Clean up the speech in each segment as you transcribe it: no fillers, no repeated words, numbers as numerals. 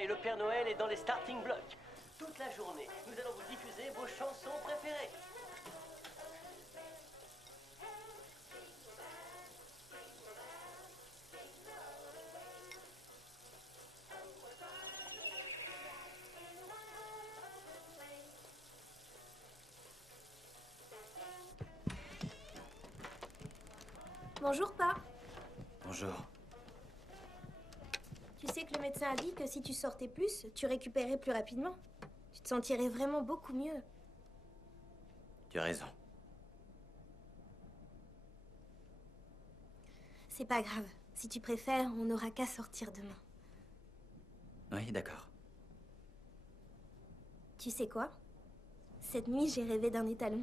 et le Père Noël est dans les starting blocks. Toute la journée, nous allons vous diffuser vos chansons préférées. Bonjour, Pa. Bonjour. Tu sais que le médecin a dit que si tu sortais plus, tu récupérais plus rapidement. Tu te sentirais vraiment beaucoup mieux. Tu as raison. C'est pas grave. Si tu préfères, on n'aura qu'à sortir demain. Oui, d'accord. Tu sais quoi? Cette nuit, j'ai rêvé d'un étalon.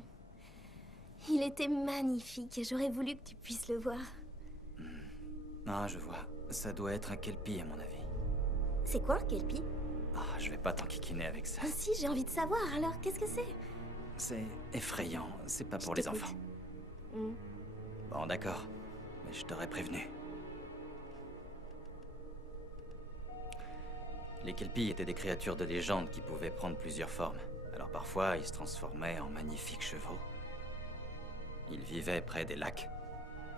Il était magnifique et j'aurais voulu que tu puisses le voir. Ah, je vois. Ça doit être un kelpie, à mon avis. C'est quoi, Kelpie? Ah, je vais pas t'enquiquiner avec ça. Ah si, j'ai envie de savoir, alors qu'est-ce que c'est? C'est effrayant. C'est pas pour Je les t'écoute. enfants. Hmm. Bon, d'accord. Mais je t'aurais prévenu. Les kelpies étaient des créatures de légende qui pouvaient prendre plusieurs formes. Alors parfois, ils se transformaient en magnifiques chevaux. Ils vivaient près des lacs.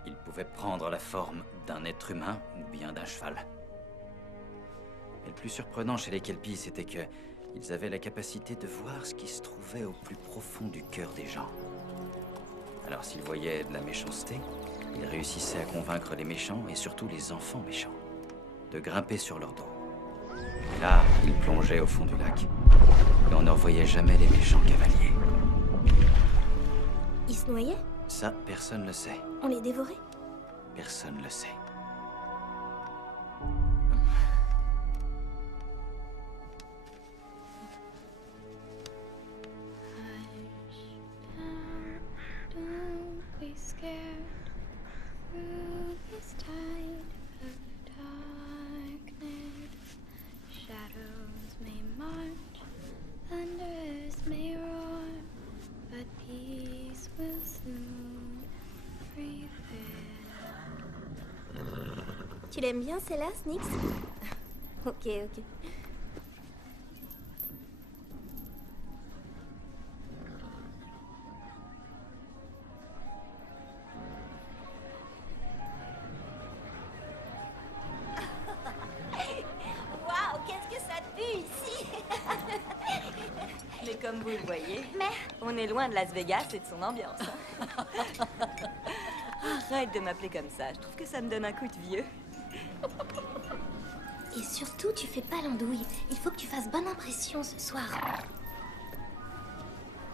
Ils pouvaient prendre la forme d'un être humain ou bien d'un cheval. Mais le plus surprenant chez les kelpies, c'était que ils avaient la capacité de voir ce qui se trouvait au plus profond du cœur des gens. Alors s'ils voyaient de la méchanceté, ils réussissaient à convaincre les méchants, et surtout les enfants méchants, de grimper sur leur dos. Et là, ils plongeaient au fond du lac. Et on ne revoyait jamais les méchants cavaliers. Ils se noyaient? Ça, personne le sait. On les dévorait? Personne le sait. Don't be scared through this tide of darkness. Shadows may march, thunders may roar, but peace will soon prevail. Tu l'aimes bien, celle-là, Snix? Ok, ok. Waouh, qu'est-ce que ça pue ici! Mais comme vous le voyez, Mais on est loin de Las Vegas et de son ambiance. Arrête de m'appeler comme ça, je trouve que ça me donne un coup de vieux. Et surtout, tu fais pas l'andouille. Il faut que tu fasses bonne impression ce soir.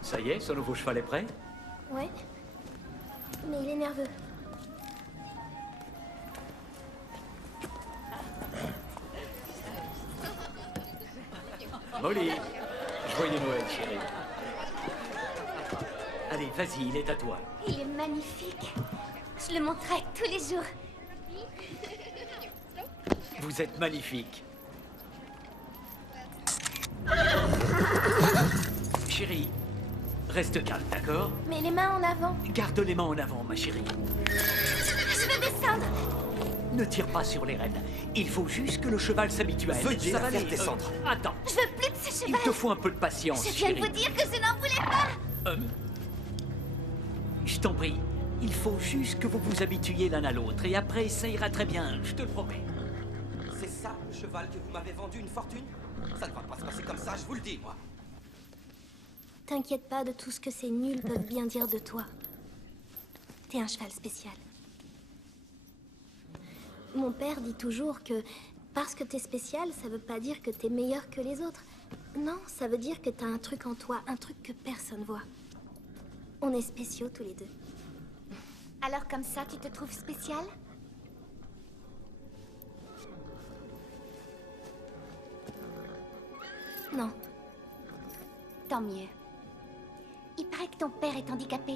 Ça y est, son nouveau cheval est prêt? Ouais. Mais il est nerveux. Molly, joyeux Noël, chérie. Allez, vas-y, il est à toi. il est magnifique. Je le montrerai tous les jours. Vous êtes magnifique. Chérie, reste calme, d'accord? Mais les mains en avant. Garde les mains en avant, ma chérie. Je veux descendre. Ne tire pas sur les rênes. Il faut juste que le cheval s'habitue à elle. Veuillez Ça la va faire aller. descendre. Attends, Je veux plus de ce il cheval. te faut un peu de patience, Je viens de chérie. vous dire que je n'en voulais pas. Je t'en prie. Il faut juste que vous vous habituiez l'un à l'autre. Et après, ça ira très bien, je te le promets. C'est ça le cheval que vous m'avez vendu une fortune? Ça ne va pas se passer comme ça, je vous le dis, moi. T'inquiète pas de tout ce que ces nuls peuvent bien dire de toi. T'es un cheval spécial. Mon père dit toujours que parce que t'es spécial, ça veut pas dire que t'es meilleur que les autres. Non, ça veut dire que t'as un truc en toi, un truc que personne voit. On est spéciaux tous les deux. Alors comme ça, tu te trouves spécial? Non, Tant mieux. Il paraît que ton père est handicapé.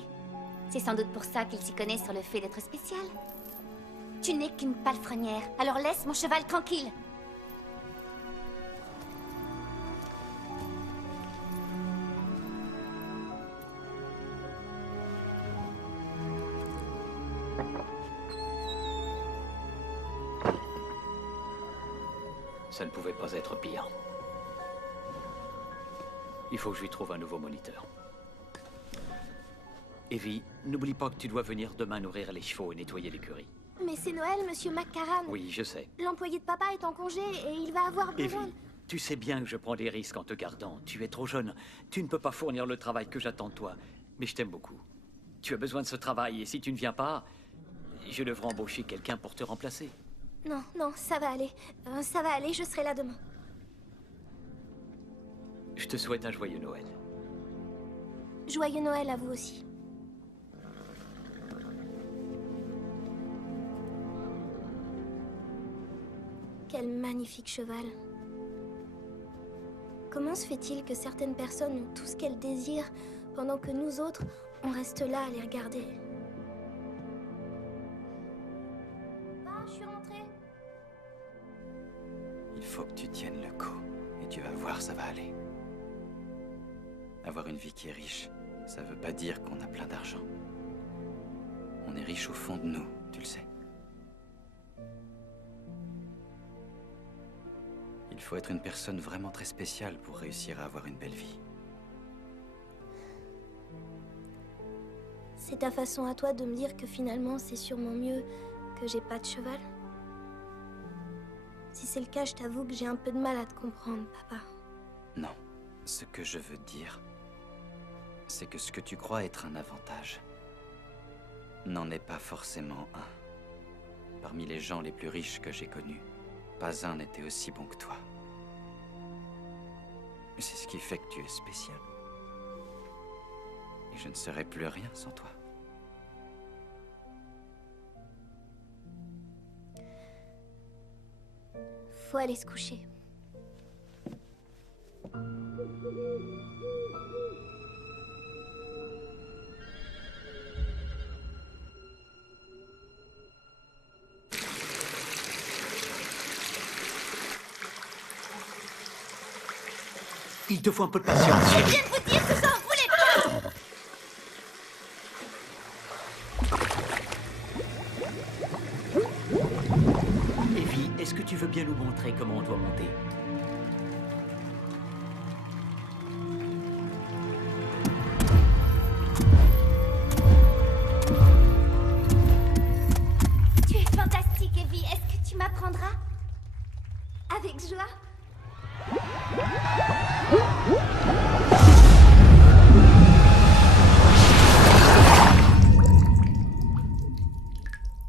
C'est sans doute pour ça qu'il s'y connaît sur le fait d'être spécial. Tu n'es qu'une palefrenière, alors laisse mon cheval tranquille. Ça ne pouvait pas être pire. Il faut que je lui trouve un nouveau moniteur. Evie, n'oublie pas que tu dois venir demain nourrir les chevaux et nettoyer l'écurie. Mais c'est Noël, monsieur McCarran. Oui, je sais. L'employé de papa est en congé et il va avoir besoin... Evie, tu sais bien que je prends des risques en te gardant. Tu es trop jeune. Tu ne peux pas fournir le travail que j'attends de toi. Mais je t'aime beaucoup. Tu as besoin de ce travail et si tu ne viens pas, je devrais embaucher quelqu'un pour te remplacer. Non, non, ça va aller. Ça va aller, je serai là demain. Je te souhaite un joyeux Noël. Joyeux Noël à vous aussi. Quel magnifique cheval. Comment se fait-il que certaines personnes ont tout ce qu'elles désirent, pendant que nous autres, on reste là à les regarder? Ah, je suis rentrée. Il faut que tu tiennes le coup. Et tu vas voir, ça va aller. Avoir une vie qui est riche, ça veut pas dire qu'on a plein d'argent. On est riche au fond de nous, tu le sais. Il faut être une personne vraiment très spéciale pour réussir à avoir une belle vie. C'est ta façon à toi de me dire que finalement, c'est sûrement mieux que j'ai pas de cheval? Si c'est le cas, je t'avoue que j'ai un peu de mal à te comprendre, papa. Non, ce que je veux dire, c'est que ce que tu crois être un avantage n'en est pas forcément un. Parmi les gens les plus riches que j'ai connus, pas un n'était aussi bon que toi. C'est ce qui fait que tu es spécial. Et je ne serais plus rien sans toi. Faut aller se coucher. Il te faut un peu de patience, chérie. Je viens de vous dire que ça en voulait pas! Evie, est-ce que tu veux bien nous montrer comment on doit monter? Tu es fantastique, Evie. Est-ce que tu m'apprendras? Avec joie.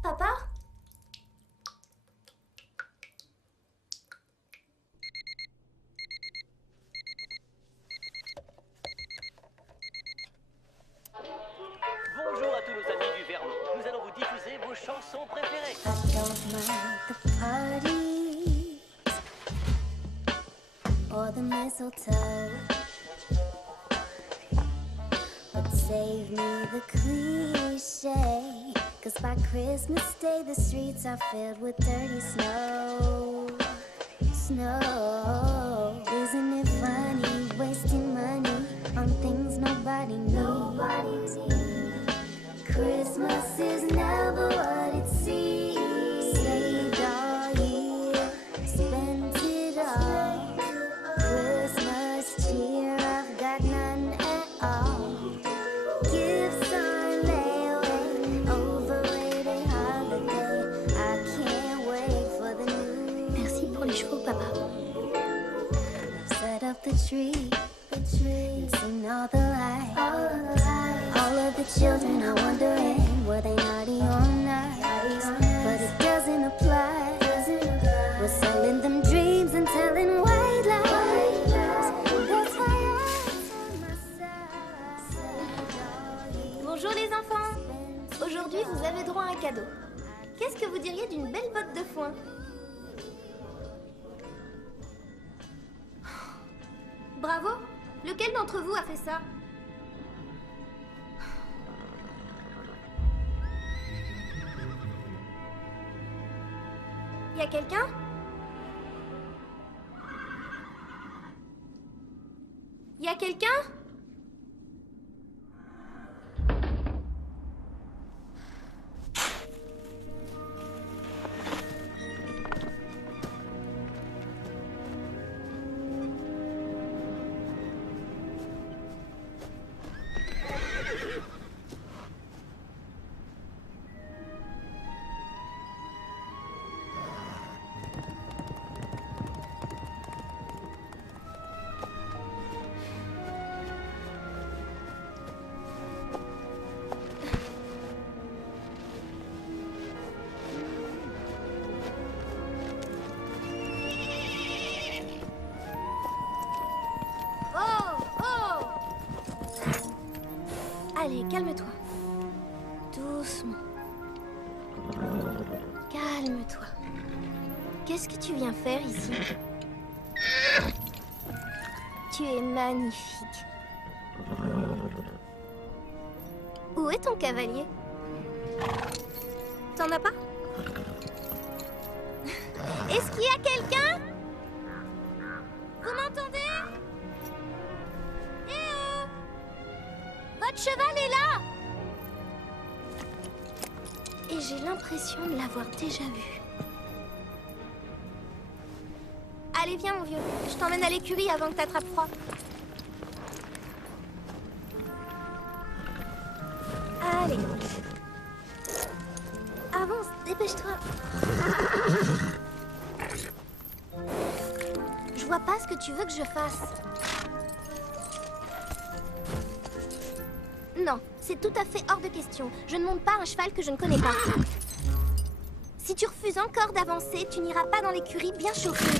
Papa? Bonjour à tous nos amis du Vermont. Nous allons vous diffuser vos chansons préférées. I don't mind the parties or the mistletoe, but save me the cliche, 'cause by Christmas Day the streets are filled with dirty snow. Snow, isn't it funny, wasting money on things nobody needs? Christmas is never what it seems. Saved all year, spent it all. Christmas cheer, I've got none at all. Gifts on layaway, overrated holiday. I can't wait for the new. Merci pour les chevaux, papa. Set up the tree, and seen all the lights. All of the children are wondering, were they naughty or nice? But it doesn't apply. We're selling them dreams and telling white lies. That's why I tell myself. Bonjour les enfants. Aujourd'hui, vous avez droit à un cadeau. Qu'est-ce que vous diriez d'une belle botte de foin? Bravo. Lequel d'entre vous a fait ça? Y a quelqu'un? Y a quelqu'un? Allez, calme-toi. Doucement. Calme-toi. Qu'est-ce que tu viens faire ici? Tu es magnifique. Où est ton cavalier? T'en as pas? Est-ce qu'il y a quelqu'un? Vous m'entendez? Eh oh! Votre cheval est là! Et j'ai l'impression de l'avoir déjà vu. Allez, viens, mon vieux. Je t'emmène à l'écurie avant que t'attrapes froid. Allez. Avance, dépêche-toi. Je vois pas ce que tu veux que je fasse. Non, c'est tout à fait hors de question. Je ne monte pas un cheval que je ne connais pas. Si tu refuses encore d'avancer, tu n'iras pas dans l'écurie bien chauffée.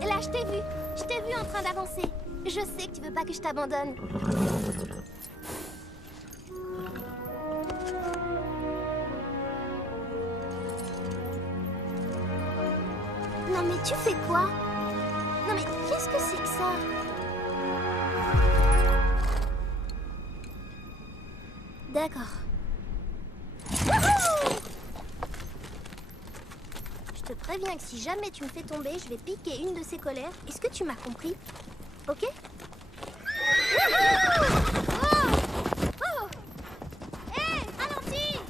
Là, je t'ai vu. Je t'ai vu en train d'avancer. Je sais que tu veux pas que je t'abandonne. Non mais tu fais quoi? Non mais qu'est-ce que c'est que ça? D'accord. Je te préviens que si jamais tu me fais tomber, je vais piquer une de ces colères. Est-ce que tu m'as compris? Ok? Oh! Hé, ralentis!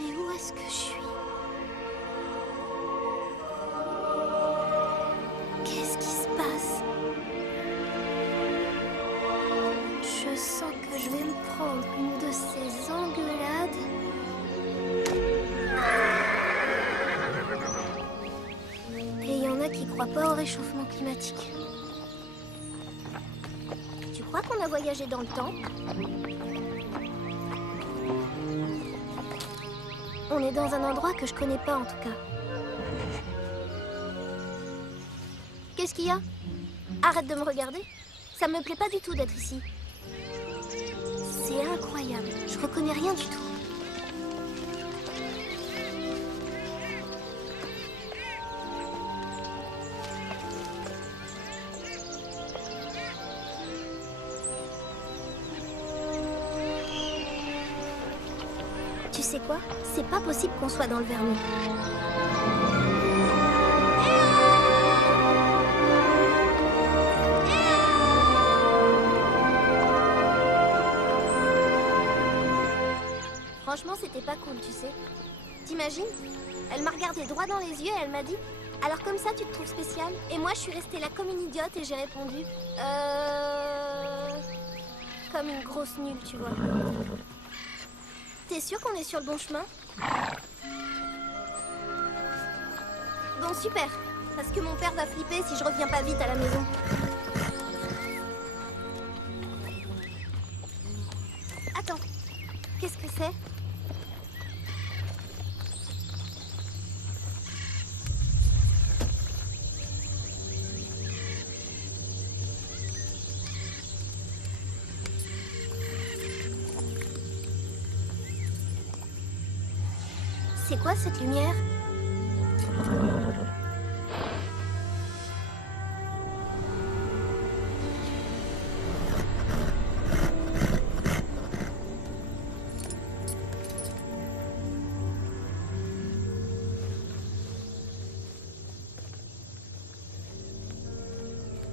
Mais où est-ce que je suis? Qu'est-ce qui se passe? Je sens que je vais me prendre une de ces engueulades. Et il y en a qui croient pas au réchauffement climatique. Tu crois qu'on a voyagé dans le temps? On est dans un endroit que je connais pas en tout cas. Qu'est-ce qu'il y a? Arrête de me regarder. Ça me plaît pas du tout d'être ici. C'est incroyable. Je reconnais rien du tout. Tu sais quoi? C'est pas possible qu'on soit dans le vernis. Franchement, c'était pas cool, tu sais. T'imagines? Elle m'a regardé droit dans les yeux et elle m'a dit « Alors comme ça, tu te trouves spécial ?» Et moi, je suis restée là comme une idiote et j'ai répondu « Comme une grosse nulle, tu vois. » T'es sûr qu'on est sur le bon chemin? Bon, super. Parce que mon père va flipper si je reviens pas vite à la maison. C'est quoi cette lumière?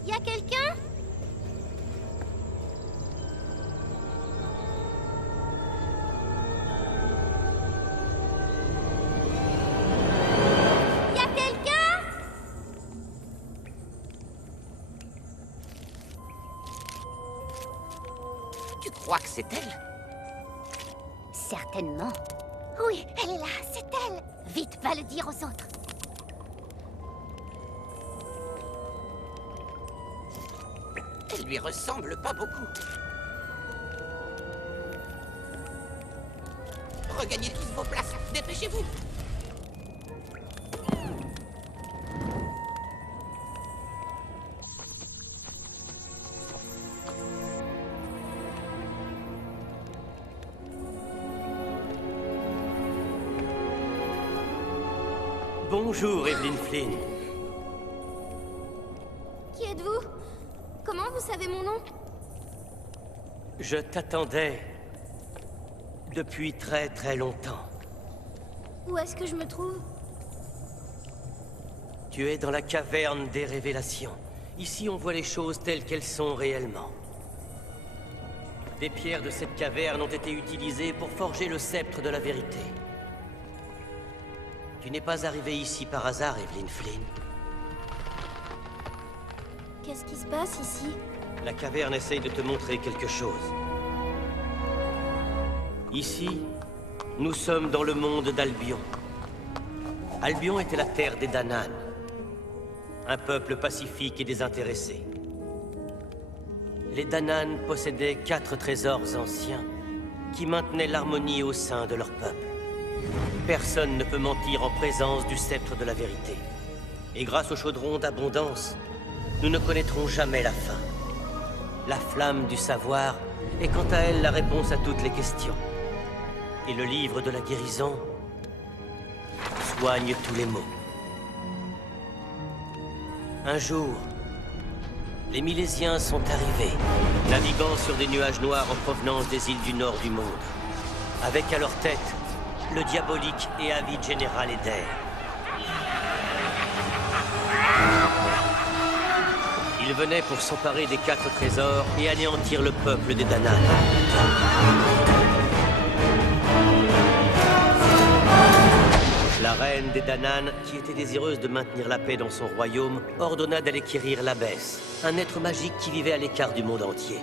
Y a quelqu'un? Y a quelqu'un? Tu crois que c'est elle? Certainement. Oui, elle est là, c'est elle. Vite, va le dire aux autres. Elle lui ressemble pas beaucoup. Regagnez tous vos places, dépêchez-vous. Bonjour, Evelyn Flynn. Qui êtes-vous? Comment vous savez mon nom? Je t'attendais depuis très très longtemps. Où est-ce que je me trouve? Tu es dans la caverne des révélations. Ici, on voit les choses telles qu'elles sont réellement. Des pierres de cette caverne ont été utilisées pour forger le sceptre de la vérité. Tu n'es pas arrivé ici par hasard, Evelyn Flynn. Qu'est-ce qui se passe ici? La caverne essaye de te montrer quelque chose. Ici, nous sommes dans le monde d'Albion. Albion était la terre des Danann. Un peuple pacifique et désintéressé. Les Danann possédaient 4 trésors anciens qui maintenaient l'harmonie au sein de leur peuple. Personne ne peut mentir en présence du sceptre de la vérité. Et grâce au chaudron d'abondance, nous ne connaîtrons jamais la fin. La flamme du savoir est quant à elle la réponse à toutes les questions. Et le livre de la guérison soigne tous les maux. Un jour, les Milésiens sont arrivés, naviguant sur des nuages noirs en provenance des îles du nord du monde. Avec à leur tête, le diabolique et avide général Eder. Ils venaient pour s'emparer des 4 trésors et anéantir le peuple des Danann. La reine des Danann, qui était désireuse de maintenir la paix dans son royaume, ordonna d'aller quérir l'Abbesse, un être magique qui vivait à l'écart du monde entier.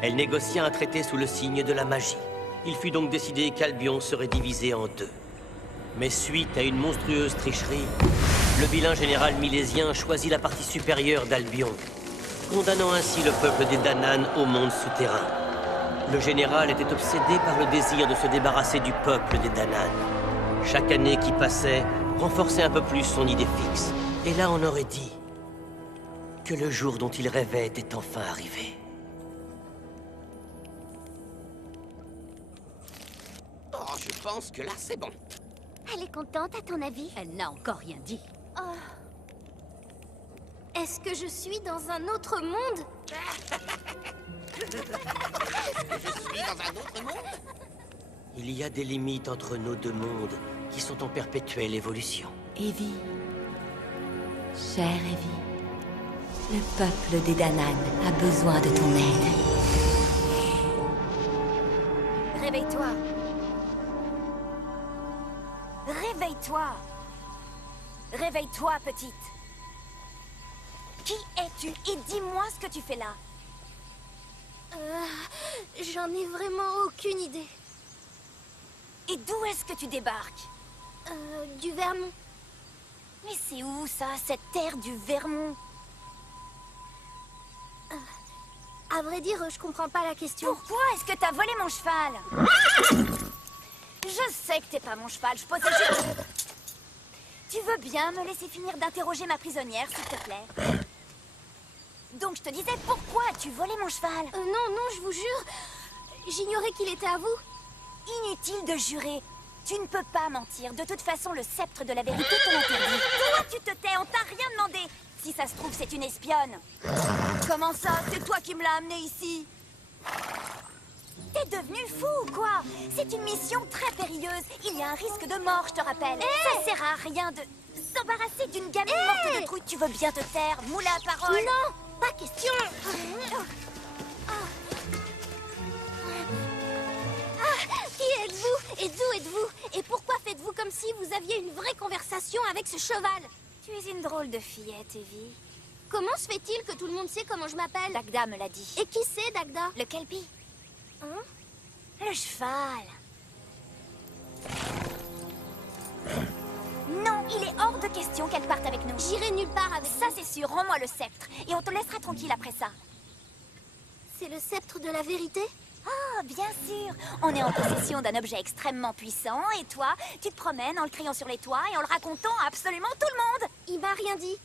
Elle négocia un traité sous le signe de la magie. Il fut donc décidé qu'Albion serait divisé en 2. Mais suite à une monstrueuse tricherie, le vilain général milésien choisit la partie supérieure d'Albion, condamnant ainsi le peuple des Danann au monde souterrain. Le général était obsédé par le désir de se débarrasser du peuple des Danann. Chaque année qui passait renforçait un peu plus son idée fixe. Et là, on aurait dit que le jour dont il rêvait était enfin arrivé. Oh, je pense que là, c'est bon. Elle est contente, à ton avis? Elle n'a encore rien dit. Oh. Est-ce que je suis dans un autre monde? Je suis dans un autre monde? Il y a des limites entre nos 2 mondes qui sont en perpétuelle évolution. Evie, chère Evie, le peuple des Danann a besoin de ton aide. Réveille-toi. Réveille-toi. Réveille-toi, petite. Qui es-tu? Et dis-moi ce que tu fais là. J'en ai vraiment aucune idée. Et d'où est-ce que tu débarques? Du Vermont. Mais c'est où ça, cette terre du Vermont? À vrai dire, je comprends pas la question. Pourquoi est-ce que t'as volé mon cheval? Je sais que t'es pas mon cheval, je posais juste... Tu veux bien me laisser finir d'interroger ma prisonnière, s'il te plaît? Donc je te disais, pourquoi as-tu volé mon cheval? Non, je vous jure, j'ignorais qu'il était à vous. Inutile de jurer. Tu ne peux pas mentir. De toute façon, le sceptre de la vérité te l'interdit. Toi, tu te tais, on t'a rien demandé. Si ça se trouve, c'est une espionne. Comment ça? C'est toi qui me l'as amenée ici. T'es devenu fou ou quoi? C'est une mission très périlleuse. Il y a un risque de mort, je te rappelle. Ça sert à rien de s'embarrasser d'une gamine morte de trouille. Tu veux bien te taire, moule à parole. Non, pas question. Qui êtes-vous? Et d'où êtes-vous? Et pourquoi faites-vous comme si vous aviez une vraie conversation avec ce cheval? Tu es une drôle de fillette, Evie. Comment se fait-il que tout le monde sait comment je m'appelle? Dagda me l'a dit. Et qui c'est, Dagda? Le Kelpie. Hein? Le cheval. Non, il est hors de question qu'elle parte avec nous. J'irai nulle part avec Ça, c'est sûr. Rends-moi le sceptre. Et on te laissera tranquille après ça. C'est le sceptre de la vérité? Ah, bien sûr. On est en possession d'un objet extrêmement puissant. Et toi, tu te promènes en le criant sur les toits et en le racontant à absolument tout le monde. Il m'a rien dit.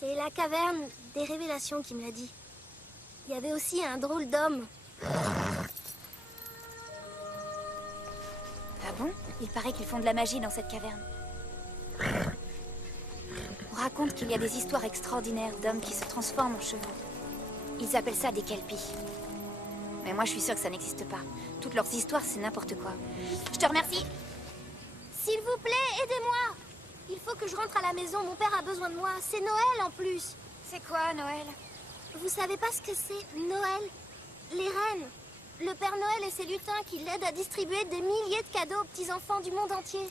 C'est la caverne des révélations qui me l'a dit. Il y avait aussi un drôle d'homme. Ah bon? Il paraît qu'ils font de la magie dans cette caverne. On raconte qu'il y a des histoires extraordinaires d'hommes qui se transforment en chevaux. Ils appellent ça des kelpies. Mais moi, je suis sûre que ça n'existe pas. Toutes leurs histoires, c'est n'importe quoi. Je te remercie. S'il vous plaît, aidez-moi. Il faut que je rentre à la maison. Mon père a besoin de moi. C'est Noël en plus. C'est quoi, Noël? Vous savez pas ce que c'est, Noël? Les reines. Le Père Noël et ses lutins qui l'aident à distribuer des milliers de cadeaux aux petits-enfants du monde entier.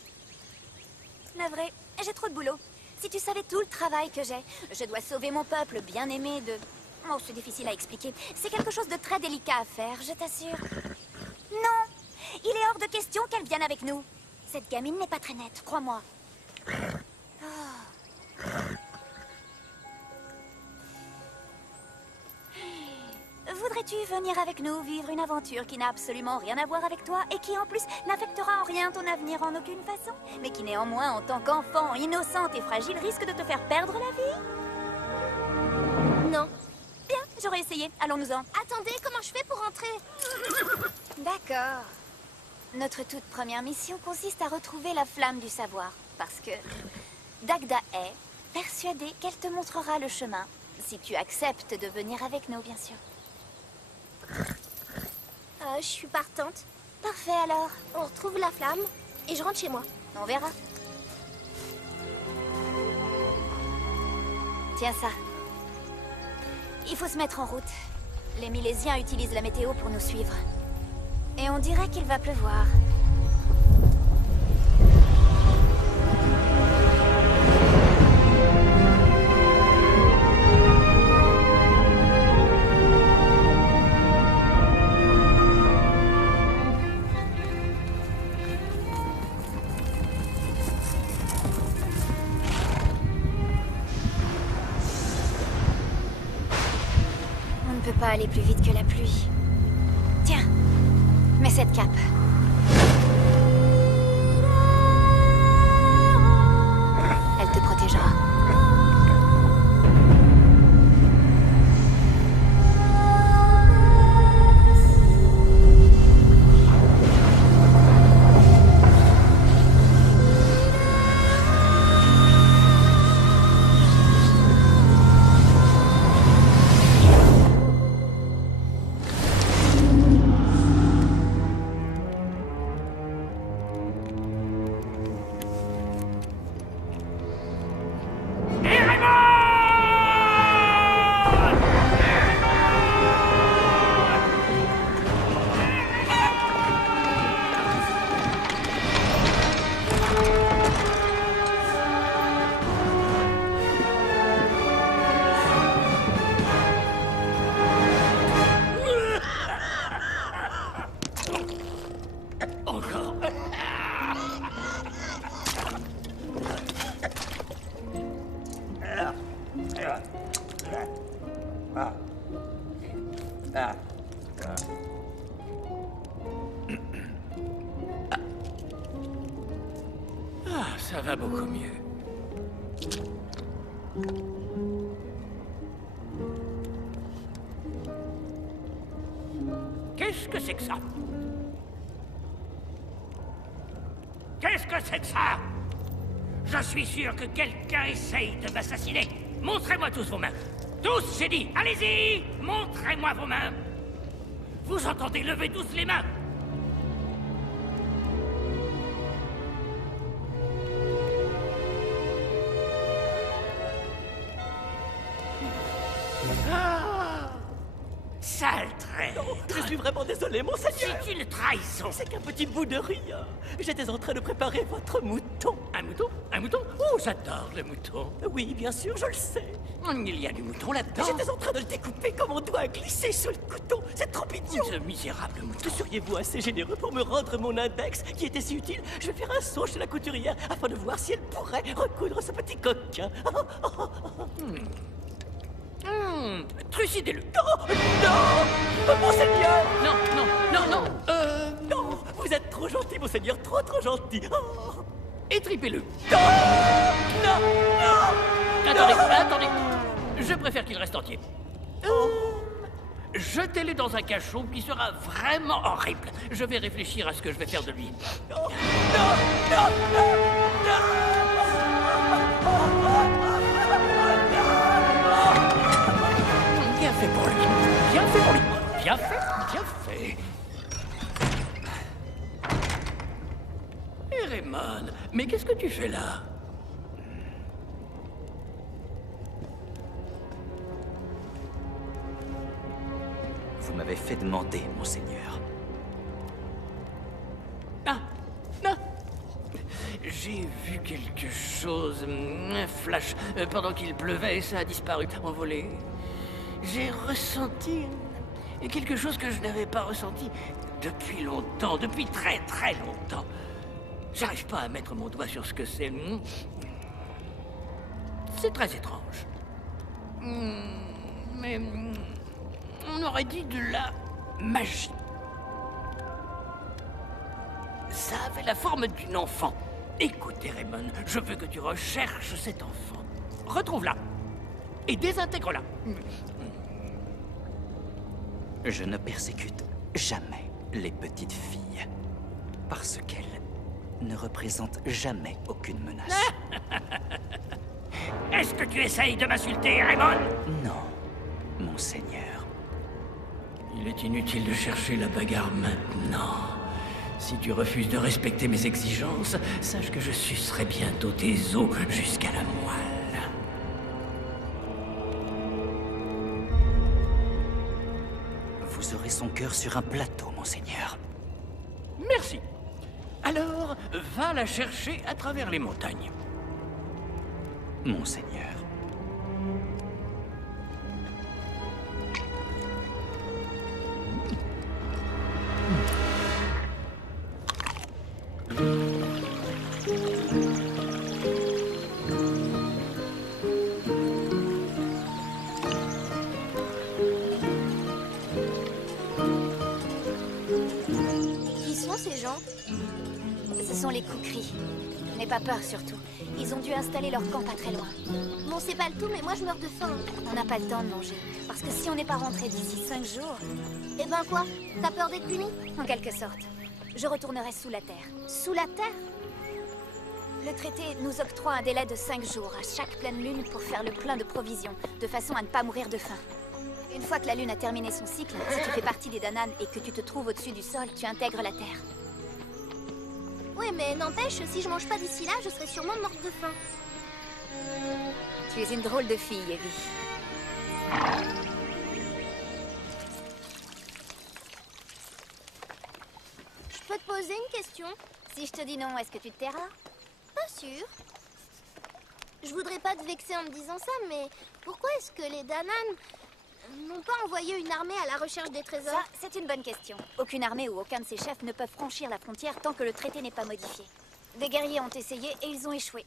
La vraie, j'ai trop de boulot. Si tu savais tout le travail que j'ai, je dois sauver mon peuple bien-aimé de... Oh, c'est difficile à expliquer. C'est quelque chose de très délicat à faire, je t'assure. Non, il est hors de question qu'elle vienne avec nous. Cette gamine n'est pas très nette, crois-moi. Oh. Voudrais-tu venir avec nous vivre une aventure qui n'a absolument rien à voir avec toi et qui en plus n'affectera en rien ton avenir en aucune façon, mais qui néanmoins, en tant qu'enfant innocente et fragile, risque de te faire perdre la vie? Non. Bien, j'aurais essayé. Allons-nous-en. Attendez, comment je fais pour rentrer? D'accord. Notre toute première mission consiste à retrouver la flamme du savoir, parce que Dagda est persuadée qu'elle te montrera le chemin, si tu acceptes de venir avec nous, bien sûr. Je suis partante. Parfait alors. On retrouve la flamme et je rentre chez moi. On verra. Tiens ça. Il faut se mettre en route. Les Milésiens utilisent la météo pour nous suivre. Et on dirait qu'il va pleuvoir. On ne peut pas aller plus vite que la pluie. Tiens, mets cette cape. Elle te protégera. Ah, ça va beaucoup mieux. Qu'est-ce que c'est que ça? Qu'est-ce que c'est que ça? Je suis sûr que quelqu'un essaye de m'assassiner. Montrez-moi tous vos mains. Tous, j'ai dit. Allez-y! Montrez-moi vos mains. Vous entendez? Levez tous les mains. Ah! Sale traître! Je suis vraiment désolé, monseigneur! C'est une trahison! C'est qu'un petit bout de rien. J'étais en train de préparer votre mouton. Un mouton? Un mouton? Oh, j'adore le mouton! Oui, bien sûr, je le sais. Il y a du mouton là-dedans! J'étais en train de le découper comme on doit glisser sous le couteau. C'est trop idiot! Ce misérable mouton! Seriez-vous assez généreux pour me rendre mon index, qui était si utile? Je vais faire un saut chez la couturière afin de voir si elle pourrait recoudre ce petit coquin. Trucidez-le! Non! Non! Monseigneur! Non! Non! Vous êtes trop gentil, monseigneur, trop gentil! Oh. Étripez-le! Non! Non! Attendez! Je préfère qu'il reste entier. Jetez-le dans un cachot qui sera vraiment horrible. Je vais réfléchir à ce que je vais faire de lui. Non! Bien fait pour lui. Bien fait pour lui. Bien fait. Hé, Raymond, mais qu'est-ce que tu fais là? Vous m'avez fait demander, monseigneur. Ah! J'ai vu quelque chose, un flash, pendant qu'il pleuvait et ça a disparu, envolé. J'ai ressenti quelque chose que je n'avais pas ressenti depuis longtemps, depuis très longtemps. J'arrive pas à mettre mon doigt sur ce que c'est. C'est très étrange. Mais on aurait dit de la magie. Ça avait la forme d'une enfant. Écoutez, Raymond, je veux que tu recherches cet enfant. Retrouve-la et désintègre-la. Je ne persécute jamais les petites filles. Parce qu'elles ne représentent jamais aucune menace. Est-ce que tu essayes de m'insulter, Raymond? Non, monseigneur. Il est inutile de chercher la bagarre maintenant. Si tu refuses de respecter mes exigences, sache que je sucerai bientôt tes os jusqu'à la moelle. Vous aurez son cœur sur un plateau, monseigneur. Merci. Alors, va la chercher à travers les montagnes. Monseigneur. Qui sont ces gens? Ce sont les Kukri. N'aie pas peur, surtout. Ils ont dû installer leur camp pas très loin. Bon, c'est pas le tout, mais moi je meurs de faim. On n'a pas le temps de manger. Parce que si on n'est pas rentré d'ici 5 jours... Eh ben quoi? T'as peur d'être puni? En quelque sorte. Je retournerai sous la terre. Sous la terre? Le traité nous octroie un délai de 5 jours à chaque pleine lune pour faire le plein de provisions, de façon à ne pas mourir de faim. Une fois que la lune a terminé son cycle, si tu fais partie des Dananes et que tu te trouves au-dessus du sol, tu intègres la terre. Ouais, mais n'empêche, si je mange pas d'ici là, je serai sûrement morte de faim. Tu es une drôle de fille, Evie. Je peux te poser une question? Si je te dis non, est-ce que tu te tairas? Pas sûr. Je voudrais pas te vexer en me disant ça, mais pourquoi est-ce que les Dananes n'ont pas envoyé une armée à la recherche des trésors? Ça, c'est une bonne question. Aucune armée ou aucun de ses chefs ne peuvent franchir la frontière tant que le traité n'est pas modifié. Des guerriers ont essayé et ils ont échoué.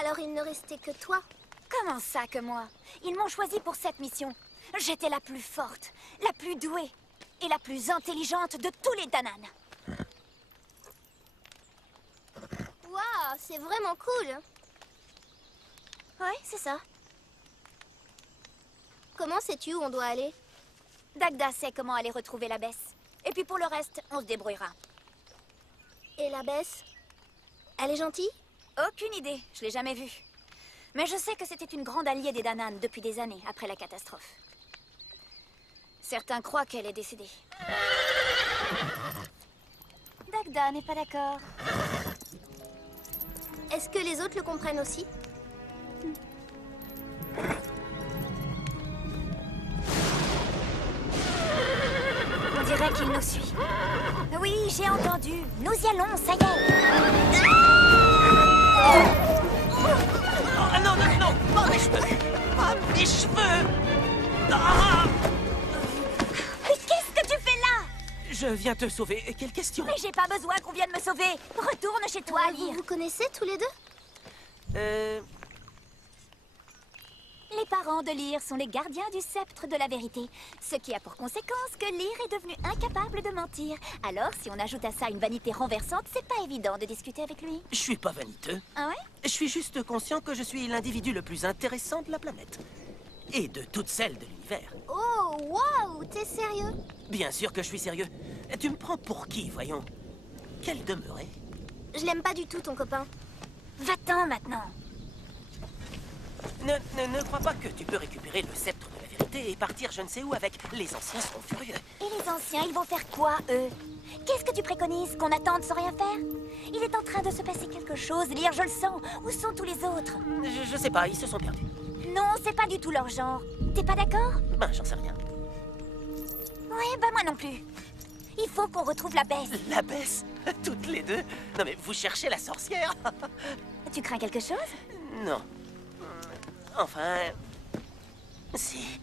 Alors il ne restait que toi? Comment ça que moi? Ils m'ont choisi pour cette mission. J'étais la plus forte, la plus douée et la plus intelligente de tous les Dananes. Waouh, c'est vraiment cool. Ouais, c'est ça. Comment sais-tu où on doit aller? Dagda sait comment aller retrouver l'abbesse. Et puis pour le reste, on se débrouillera. Et l'abbesse? Elle est gentille? Aucune idée, je l'ai jamais vue. Mais je sais que c'était une grande alliée des Danann depuis des années, après la catastrophe. Certains croient qu'elle est décédée. Dagda n'est pas d'accord. Est-ce que les autres le comprennent aussi? On dirait qu'il nous suit. Oui, j'ai entendu. Nous y allons, ça y est. Ah non, non, non! Pas mes cheveux! Pas mes cheveux! Ah! Mais qu'est-ce que tu fais là? Je viens te sauver. Quelle question? Mais j'ai pas besoin qu'on vienne me sauver. Retourne chez toi, Vous Lyre. vous connaissez tous les deux? Les parents de Lyre sont les gardiens du sceptre de la vérité. Ce qui a pour conséquence que Lyre est devenu incapable de mentir. Alors, si on ajoute à ça une vanité renversante, c'est pas évident de discuter avec lui. Je suis pas vaniteux. Ah ouais? Je suis juste conscient que je suis l'individu le plus intéressant de la planète. Et de toutes celles de l'univers. Oh, waouh! T'es sérieux? Bien sûr que je suis sérieux. Tu me prends pour qui, voyons? Quelle demeurée? Je l'aime pas du tout, ton copain. Va-t'en maintenant. Ne crois pas que tu peux récupérer le sceptre de la vérité et partir je ne sais où avec. Les anciens seront furieux. Et les anciens, ils vont faire quoi, eux? Qu'est-ce que tu préconises? Qu'on attende sans rien faire? Il est en train de se passer quelque chose, Lyre, je le sens. Où sont tous les autres? Je sais pas, ils se sont perdus. Non, c'est pas du tout leur genre. T'es pas d'accord? Ben, j'en sais rien. Ouais, bah moi non plus. Il faut qu'on retrouve la baisse. La baisse? Toutes les deux? Non mais vous cherchez la sorcière? Tu crains quelque chose? Non. Enfin... Si.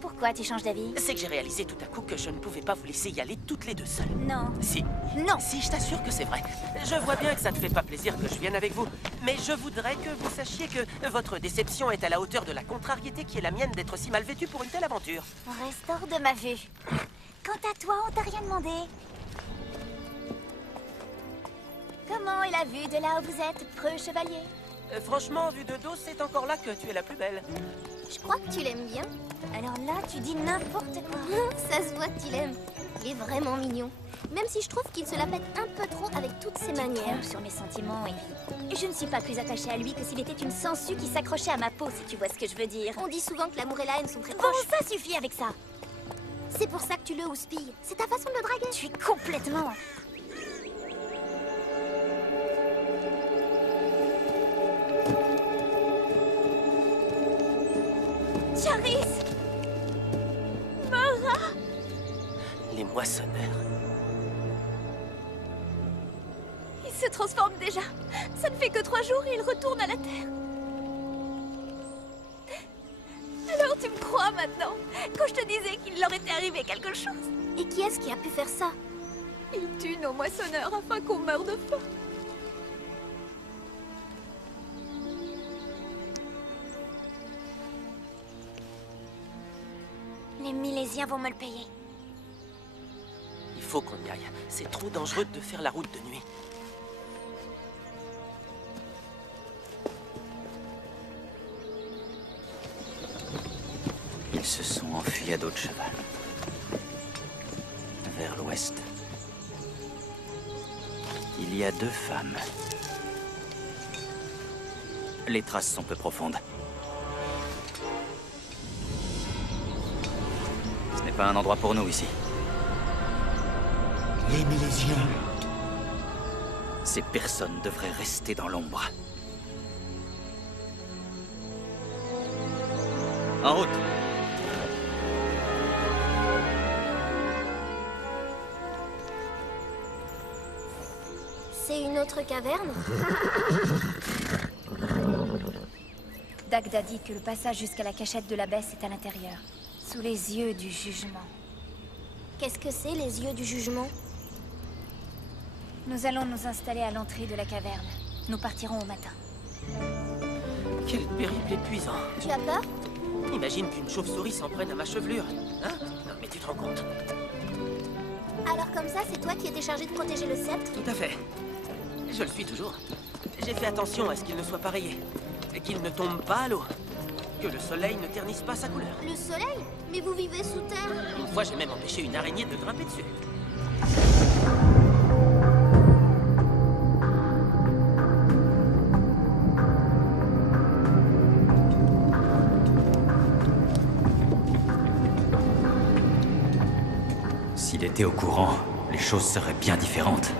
Pourquoi tu changes d'avis? C'est que j'ai réalisé tout à coup que je ne pouvais pas vous laisser y aller toutes les deux seules. Non. Si. Non. Si, je t'assure que c'est vrai. Je vois bien que ça te fait pas plaisir que je vienne avec vous. Mais je voudrais que vous sachiez que votre déception est à la hauteur de la contrariété qui est la mienne d'être si mal vêtue pour une telle aventure. On reste hors de ma vue. Quant à toi, on t'a rien demandé. Comment est la vue de là où vous êtes, preux chevalier? Franchement, vu de dos, c'est encore là que tu es la plus belle. Je crois que tu l'aimes bien. Alors là, tu dis n'importe quoi. Ça se voit que tu l'aimes. Il est vraiment mignon. Même si je trouve qu'il se la pète un peu trop avec toutes ses manières. Tu te trompes sur mes sentiments, Evie. Et je ne suis pas plus attachée à lui que s'il était une sangsue qui s'accrochait à ma peau, si tu vois ce que je veux dire. On dit souvent que l'amour et la haine sont très Bon, proches. ça suffit avec ça. C'est pour ça que tu le houspilles. C'est ta façon de le draguer. Tu es complètement... Charis! Mara! Les moissonneurs. Il se transforme déjà. Ça ne fait que 3 jours et il retourne à la Terre. Alors tu me crois maintenant, quand je te disais qu'il leur était arrivé quelque chose? Et qui est-ce qui a pu faire ça? Il tue nos moissonneurs afin qu'on meure de faim. Les Milésiens vont me le payer. Il faut qu'on y aille. C'est trop dangereux de faire la route de nuit. Ils se sont enfuis à dos de cheval. Vers l'ouest. Il y a 2 femmes. Les traces sont peu profondes. Ce n'est pas un endroit pour nous ici. Les Milésiens. Ces personnes devraient rester dans l'ombre. En route! C'est une autre caverne? Dagda dit que le passage jusqu'à la cachette de la baisse est à l'intérieur, sous les yeux du jugement. Qu'est-ce que c'est, les yeux du jugement? Nous allons nous installer à l'entrée de la caverne. Nous partirons au matin. Quel périple épuisant. Tu as peur? Imagine qu'une chauve-souris s'en prenne à ma chevelure. Hein? Non, mais tu te rends compte? Alors comme ça, c'est toi qui étais chargé de protéger le sceptre? Tout à fait. Je le suis toujours. J'ai fait attention à ce qu'il ne soit pas rayé. Et qu'il ne tombe pas à l'eau. Que le soleil ne ternisse pas sa couleur. Le soleil? Mais vous vivez sous terre? Une fois, j'ai même empêché une araignée de grimper dessus. S'il était au courant, les choses seraient bien différentes.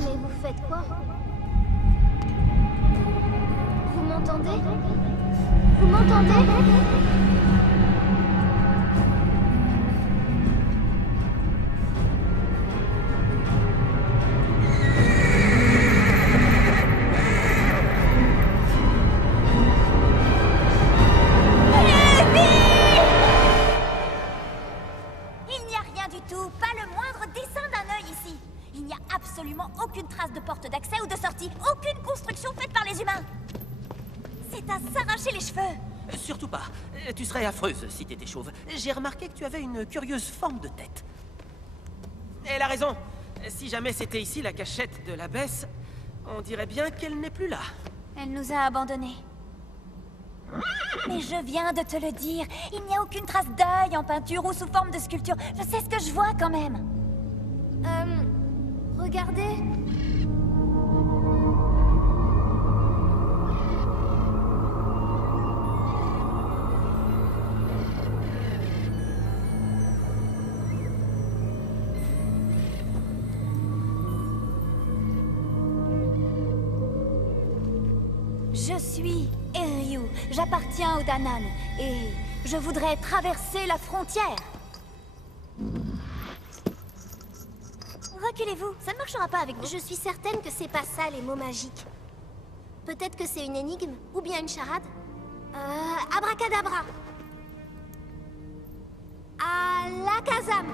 Mais vous faites quoi? Vous m'entendez? Vous m'entendez? Il n'y a rien du tout, pas le moindre dessin d'un œil ici. Il n'y a absolument aucune trace de porte d'accès ou de sortie, aucune construction faite par les humains. C'est à s'arracher les cheveux. Surtout pas. Tu serais affreuse si t'étais chauve. J'ai remarqué que tu avais une curieuse forme de tête. Elle a raison. Si jamais c'était ici la cachette de l'abbesse, on dirait bien qu'elle n'est plus là. Elle nous a abandonnés. Mais je viens de te le dire, il n'y a aucune trace d'œil en peinture ou sous forme de sculpture. Je sais ce que je vois quand même. Regardez. Je suis Eryu, j'appartiens au Danan, et je voudrais traverser la frontière. Reculez-vous, ça ne marchera pas avec vous. Je suis certaine que c'est pas ça les mots magiques. Peut-être que c'est une énigme ou bien une charade. Abracadabra. Alakazam.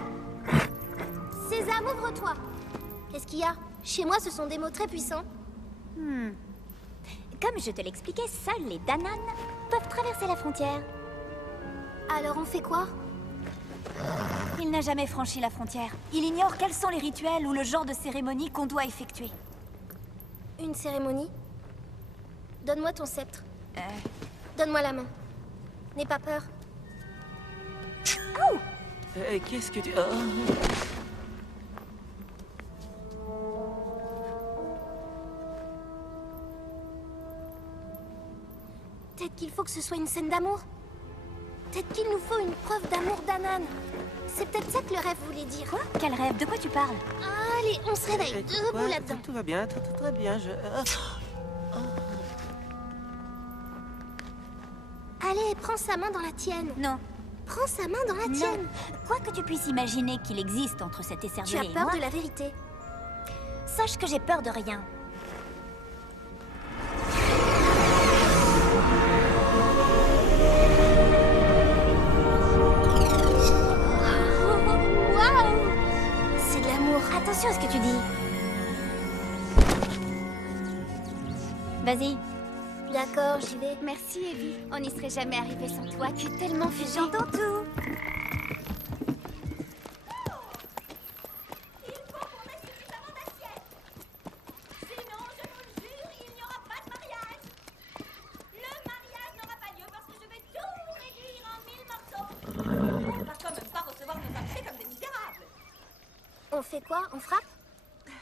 Sésame, ouvre-toi. Qu'est-ce qu'il y a? Chez moi, ce sont des mots très puissants. Comme je te l'expliquais, seuls les Danan peuvent traverser la frontière. Alors on fait quoi? Il n'a jamais franchi la frontière. Il ignore quels sont les rituels ou le genre de cérémonie qu'on doit effectuer. Une cérémonie? Donne-moi ton sceptre. Donne-moi la main. N'aie pas peur. Oh! Qu'est-ce que tu... Peut-être qu'il faut que ce soit une scène d'amour. Peut-être qu'il nous faut une preuve d'amour d'Anan. C'est peut-être ça que le rêve voulait dire. Quoi? Quel rêve? De quoi tu parles? Allez, on se réveille. Debout là-dedans. Tout va bien, très bien, Allez, prends sa main dans la tienne. Non. Prends sa main dans la tienne. Non. Quoi que tu puisses imaginer qu'il existe entre cet Tu écervelé as et peur moi, de la vérité. sache que j'ai peur de rien. Waouh! C'est de l'amour. Attention à ce que tu dis. Vas-y. D'accord, j'y vais. Merci, Evie. On n'y serait jamais arrivé sans toi. Tu es tellement fusée. J'entends tout. On fait quoi? On frappe?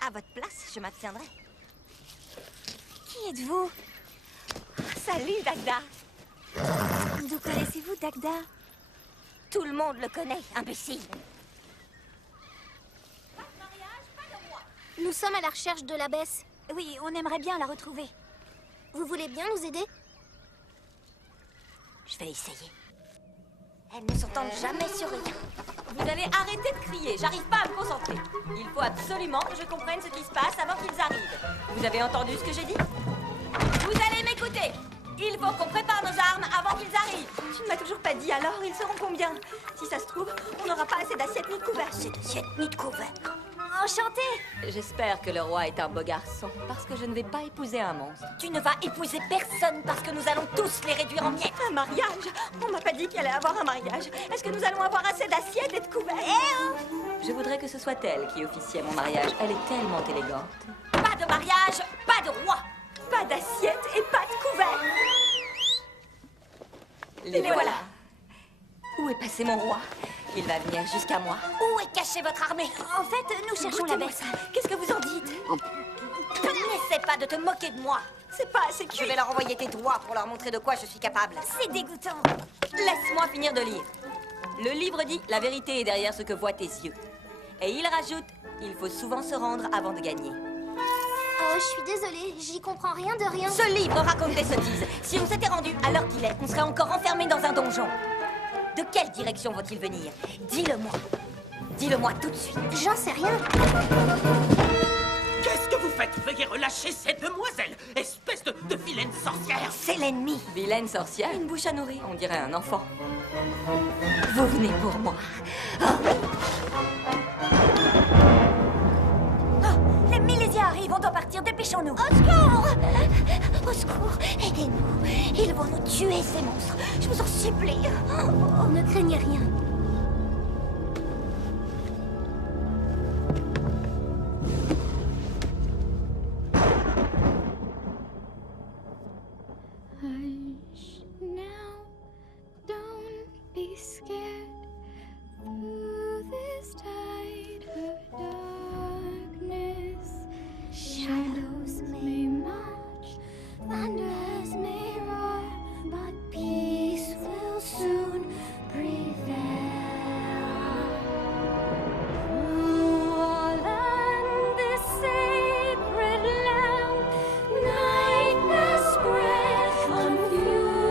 À votre place, je m'abstiendrai. Qui êtes-vous? Salut, Dagda. D'où connaissez-vous Dagda? Tout le monde le connaît, imbécile. Nous sommes à la recherche de l'abbesse. Oui, on aimerait bien la retrouver. Vous voulez bien nous aider? Je vais essayer. Elles ne s'entendent jamais sur rien. Vous allez arrêter de crier, j'arrive pas à me concentrer. Il faut absolument que je comprenne ce qui se passe avant qu'ils arrivent. Vous avez entendu ce que j'ai dit? Vous allez m'écouter. Il faut qu'on prépare nos armes avant qu'ils arrivent. Tu ne m'as toujours pas dit alors, ils seront combien? Si ça se trouve, on n'aura pas assez d'assiettes ni de couverts. Assez d'assiettes ni de couverts. Enchantée. J'espère que le roi est un beau garçon, parce que je ne vais pas épouser un monstre. Tu ne vas épouser personne parce que nous allons tous les réduire en miettes. Un mariage? On m'a pas dit qu'il allait avoir un mariage. Est-ce que nous allons avoir assez d'assiettes et de couverts? Je voudrais que ce soit elle qui officie à mon mariage. Elle est tellement élégante. Pas de mariage, pas de roi. Pas d'assiettes et pas de couverts. Les voilà. Où est passé mon roi? Il va venir jusqu'à moi. Où est cachée votre armée? En fait, nous cherchons la Écoutez-moi bête. ça. Qu'est-ce que vous en dites? N'essaie pas de te moquer de moi. C'est pas assez cuit. Je vais leur envoyer tes doigts pour leur montrer de quoi je suis capable. C'est dégoûtant. Laisse-moi finir de lire. Le livre dit « La vérité est derrière ce que voient tes yeux ». Et il rajoute « Il faut souvent se rendre avant de gagner ». Je suis désolée, j'y comprends rien de rien. Ce livre raconte des sottises. Si on s'était rendu à l'heure qu'il est, on serait encore enfermé dans un donjon. De quelle direction vont-ils venir? Dis-le-moi. Dis-le-moi tout de suite. J'en sais rien. Qu'est-ce que vous faites? Veuillez relâcher cette demoiselle, espèce de vilaine sorcière. C'est l'ennemi. Vilaine sorcière, une bouche à nourrir. On dirait un enfant. Vous venez pour moi. Les Milésiens arrivent, on doit partir, dépêchons-nous. Au secours! Au secours, aidez-nous. Ils vont nous tuer, ces monstres. Je vous en supplie. Ne craignez rien. Hush now, don't be scared. Through this tide of darkness, shadows may march, thunders may roar, but peace will soon prevail. Through all and this sacred land, night has spread confusion.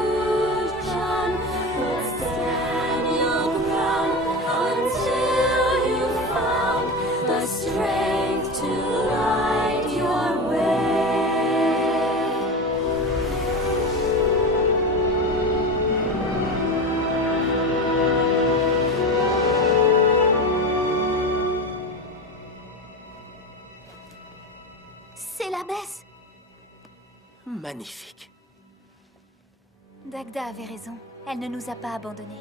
But stand your ground until you found the strength to light your way. C'est l'abbesse. Magnifique. Dagda avait raison. Elle ne nous a pas abandonnés.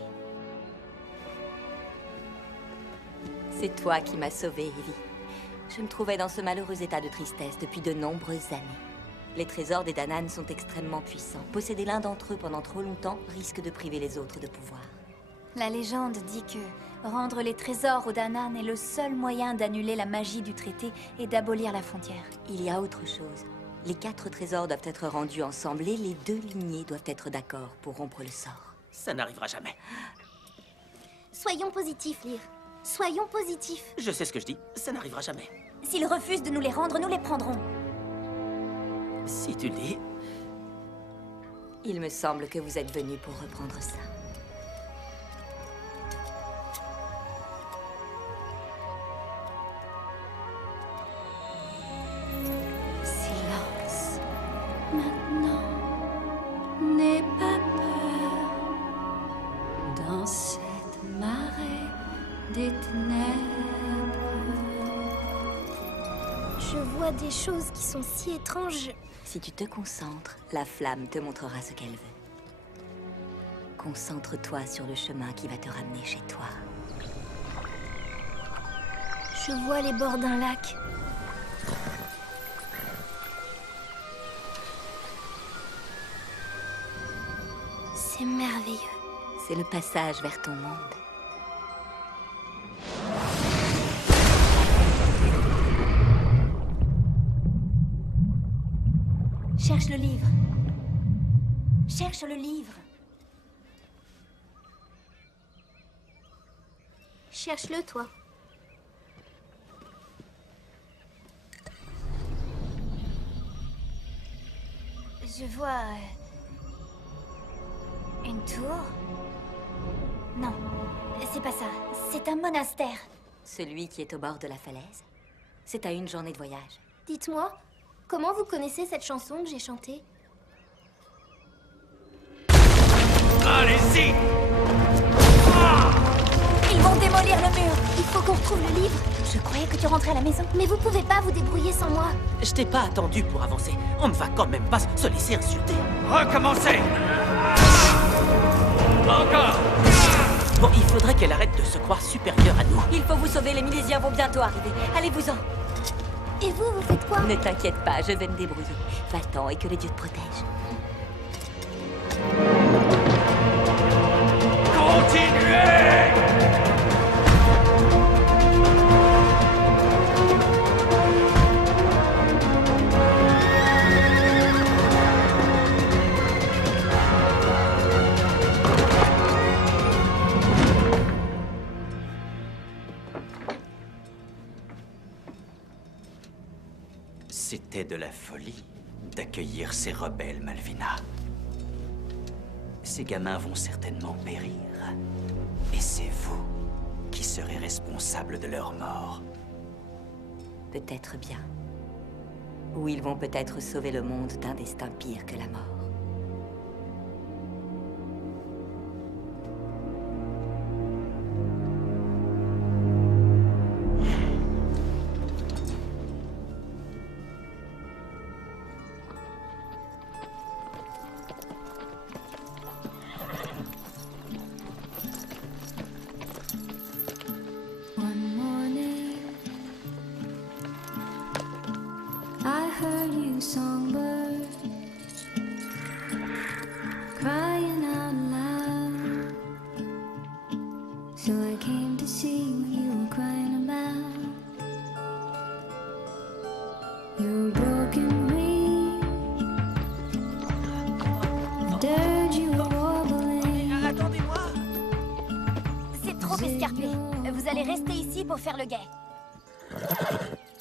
C'est toi qui m'as sauvée, Evie. Je me trouvais dans ce malheureux état de tristesse depuis de nombreuses années. Les trésors des Danann sont extrêmement puissants. Posséder l'un d'entre eux pendant trop longtemps risque de priver les autres de pouvoir. La légende dit que rendre les trésors aux Danann est le seul moyen d'annuler la magie du traité et d'abolir la frontière. Il y a autre chose. Les 4 trésors doivent être rendus ensemble et les 2 lignées doivent être d'accord pour rompre le sort. Ça n'arrivera jamais. Soyons positifs, Lyre. Soyons positifs. Je sais ce que je dis, ça n'arrivera jamais. S'ils refusent de nous les rendre, nous les prendrons. Si tu le dis. Il me semble que vous êtes venu pour reprendre ça. Silence. Maintenant, n'aie pas peur. Dans cette marée des ténèbres, Je vois des choses qui sont si étranges. Si tu te concentres, la flamme te montrera ce qu'elle veut. Concentre-toi sur le chemin qui va te ramener chez toi. Je vois les bords d'un lac. C'est merveilleux. C'est le passage vers ton monde. Cherche le livre. Cherche le livre. Cherche-le, toi. Je vois... une tour? Non, c'est pas ça. C'est un monastère. Celui qui est au bord de la falaise. C'est à une journée de voyage. Dites-moi, comment vous connaissez cette chanson que j'ai chantée? Allez-y! Ils vont démolir le mur. Il faut qu'on retrouve le livre. Je croyais que tu rentrais à la maison. Mais vous pouvez pas vous débrouiller sans moi. Je t'ai pas attendu pour avancer. On ne va quand même pas se laisser insulter. Recommencez! Encore! Bon, il faudrait qu'elle arrête de se croire supérieure à nous. Il faut vous sauver, les Milésiens vont bientôt arriver. Allez-vous-en. Et vous, vous faites quoi? Ne t'inquiète pas, je vais me débrouiller. Va-t'en et que les dieux te protègent. Continuez! c'était de la folie d'accueillir ces rebelles, Malvina. Ces gamins vont certainement périr. Et c'est vous qui serez responsable de leur mort. Peut-être bien. Ou ils vont peut-être sauver le monde d'un destin pire que la mort. One morning, I heard you, songbird, crying out loud. So I came to see what you were crying about. Your broken wing, the dirge you were wobbling. Attendez-moi! C'est trop escarpé. Vous allez rester ici pour faire le guet.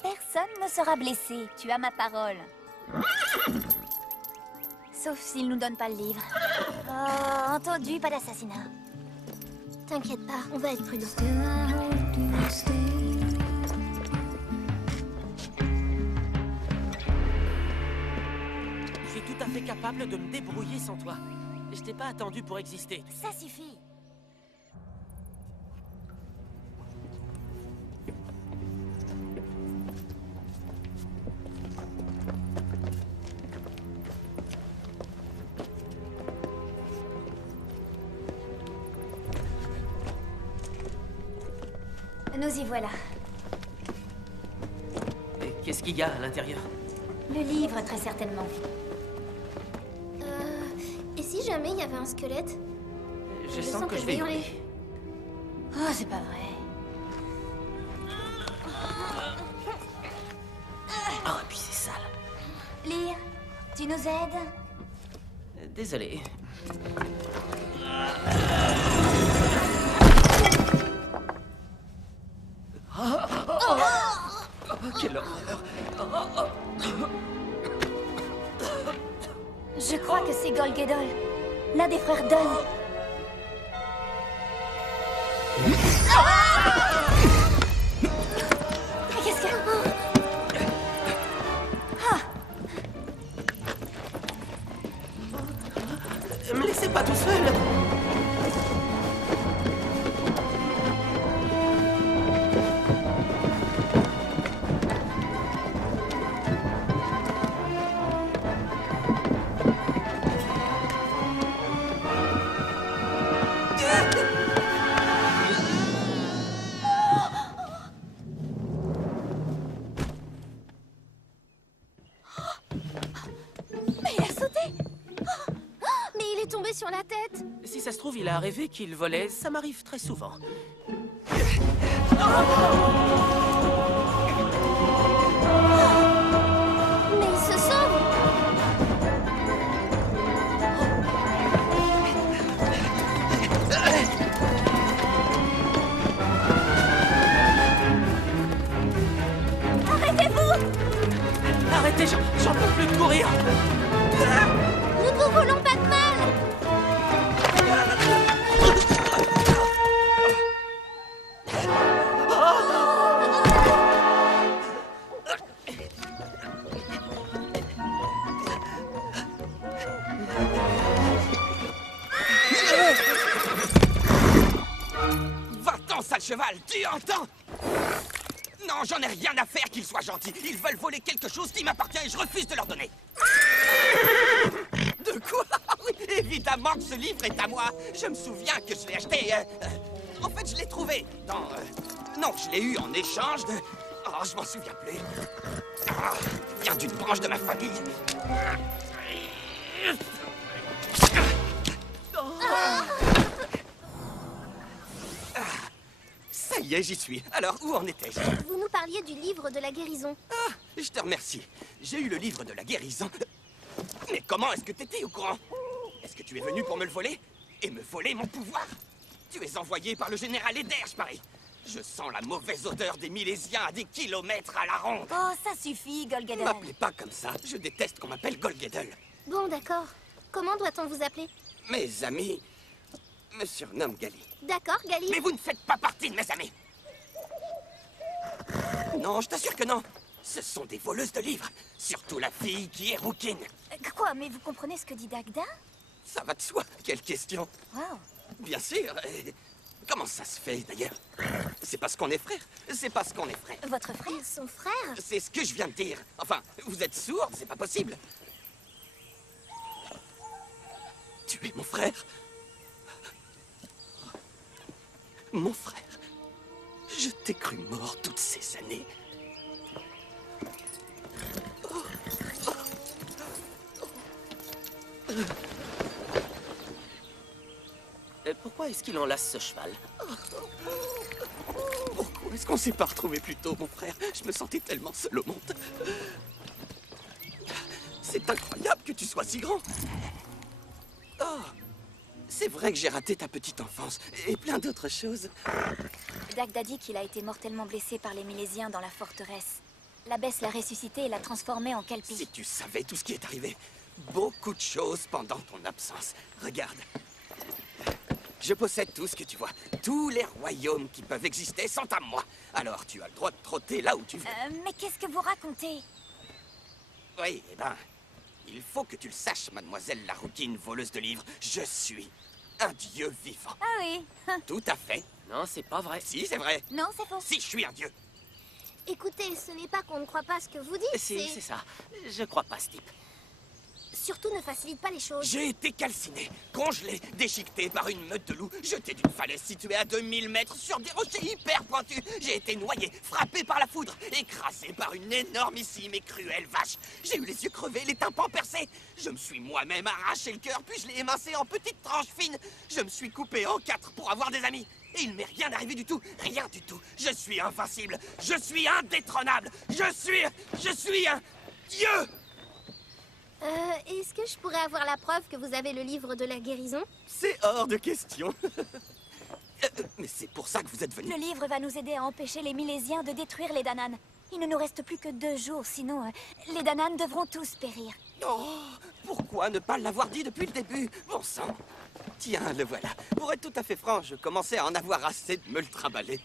Personne ne sera blessé, tu as ma parole. Sauf s'il nous donne pas le livre. Oh, entendu, pas d'assassinat. T'inquiète pas, on va être prudent. Still I hope to stay. Je suis tout à fait capable de me débrouiller sans toi. Je t'ai pas attendu pour exister. Ça suffit. Nous y voilà. Et qu'est-ce qu'il y a à l'intérieur? Le livre, très certainement. Et si jamais il y avait un squelette? Je sens que je vais hurler. Oh, c'est pas vrai. Oh, et puis c'est sale. Lyre, tu nous aides? Désolé. Quelle horreur! Je crois que c'est Golgedol, l'un des frères Dunn. Qu'est-ce que... Me laissez pas tout seul! Mais il a sauté! Mais il est tombé sur la tête! Si ça se trouve, il a rêvé qu'il volait. Ça m'arrive très souvent. Mais il se sauve! Arrêtez-vous! Arrêtez, j'en peux plus de courir! Nous ne vous voulons pas de mal! Va-t'en, sale cheval, tu entends? Non, j'en ai rien à faire qu'ils soient gentils. Ils veulent voler quelque chose qui m'appartient et je refuse de leur donner. De quoi? Oui, évidemment que ce livre est à moi. Je me souviens que je l'ai acheté... en fait, je l'ai trouvé dans... non, je l'ai eu en échange de... Oh, je m'en souviens plus. Ah, il vient d'une branche de ma famille. Ça y est, j'y suis. Alors, où en étais-je? Vous nous parliez du livre de la guérison. Ah, je te remercie. J'ai eu le livre de la guérison. Mais comment est-ce que t'étais au courant? Est-ce que tu es venu pour me le voler? Et me voler mon pouvoir? Tu es envoyé par le général Eder, je parie. Je sens la mauvaise odeur des Milésiens à des kilomètres à la ronde. Oh, ça suffit, Golgadel. M'appelez pas comme ça. Je déteste qu'on m'appelle Golgadel. Bon, d'accord. Comment doit-on vous appeler? Mes amis me surnomment Gali. D'accord, Gali. Mais vous ne faites pas partie de mes amis. Non, je t'assure que non. Ce sont des voleuses de livres. Surtout la fille qui est rouquine. Quoi? Mais vous comprenez ce que dit Dagda? Ça va de soi. Quelle question. Wow. Bien sûr. Comment ça se fait, d'ailleurs? C'est parce qu'on est frères. C'est parce qu'on est frères. Votre frère? Son frère? C'est ce que je viens de dire. Enfin, vous êtes sourde, c'est pas possible. Tu es mon frère? Mon frère. Je t'ai cru mort toutes ces années. Pourquoi est-ce qu'il enlace ce cheval? Pourquoi est-ce qu'on s'est pas retrouvés plus tôt, mon frère? Je me sentais tellement seul au monde. C'est incroyable que tu sois si grand. Oh, c'est vrai que j'ai raté ta petite enfance et plein d'autres choses. Dagda dit qu'il a été mortellement blessé par les Milésiens dans la forteresse. L'abbesse l'a ressuscité et l'a transformé en Kelpie. Si tu savais tout ce qui est arrivé. Beaucoup de choses pendant ton absence. Regarde. Je possède tout ce que tu vois. Tous les royaumes qui peuvent exister sont à moi. Alors tu as le droit de trotter là où tu veux. Mais qu'est-ce que vous racontez? Oui, eh ben, il faut que tu le saches, mademoiselle la rouquine voleuse de livres. Je suis un dieu vivant. Ah oui. Tout à fait. Non, c'est pas vrai. Si, c'est vrai. Non, c'est faux. Si, je suis un dieu. Écoutez, ce n'est pas qu'on ne croit pas ce que vous dites, C'est ça. Je crois pas ce type. Surtout ne facilite pas les choses. J'ai été calciné, congelé, déchiqueté par une meute de loups, jeté d'une falaise située à 2000 mètres sur des rochers hyper pointus. J'ai été noyé, frappé par la foudre, écrasé par une énormissime et cruelle vache. J'ai eu les yeux crevés, les tympans percés. Je me suis moi-même arraché le cœur, puis je l'ai émincé en petites tranches fines. Je me suis coupé en 4 pour avoir des amis. Et il m'est rien arrivé du tout, rien du tout. Je suis invincible, je suis indétrônable, je suis un dieu. Est-ce que je pourrais avoir la preuve que vous avez le livre de la guérison? C'est hors de question. Mais c'est pour ça que vous êtes venu. Le livre va nous aider à empêcher les Milésiens de détruire les Danann. Il ne nous reste plus que 2 jours, sinon les Danann devront tous périr. Oh, pourquoi ne pas l'avoir dit depuis le début? Bon sang. Tiens, le voilà. Pour être tout à fait franc, je commençais à en avoir assez de me le trimballer.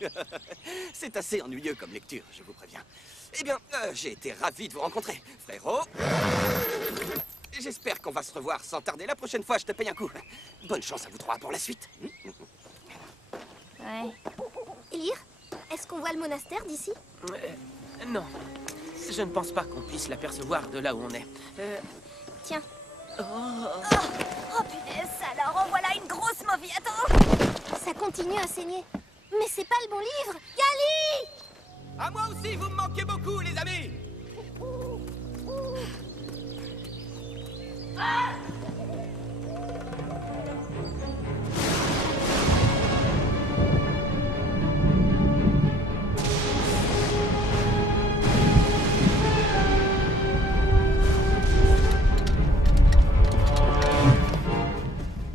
C'est assez ennuyeux comme lecture, je vous préviens. Eh bien, j'ai été ravi de vous rencontrer, frérot. J'espère qu'on va se revoir sans tarder. La prochaine fois, je te paye un coup. Bonne chance à vous 3 pour la suite. Ouais. Elir, est-ce qu'on voit le monastère d'ici? Non. Je ne pense pas qu'on puisse l'apercevoir de là où on est. Tiens. Oh punaise, alors en voilà une grosse mauvie. Attends. Ça continue à saigner. Mais c'est pas le bon livre. Gali! À moi aussi, vous me manquez beaucoup, les amis.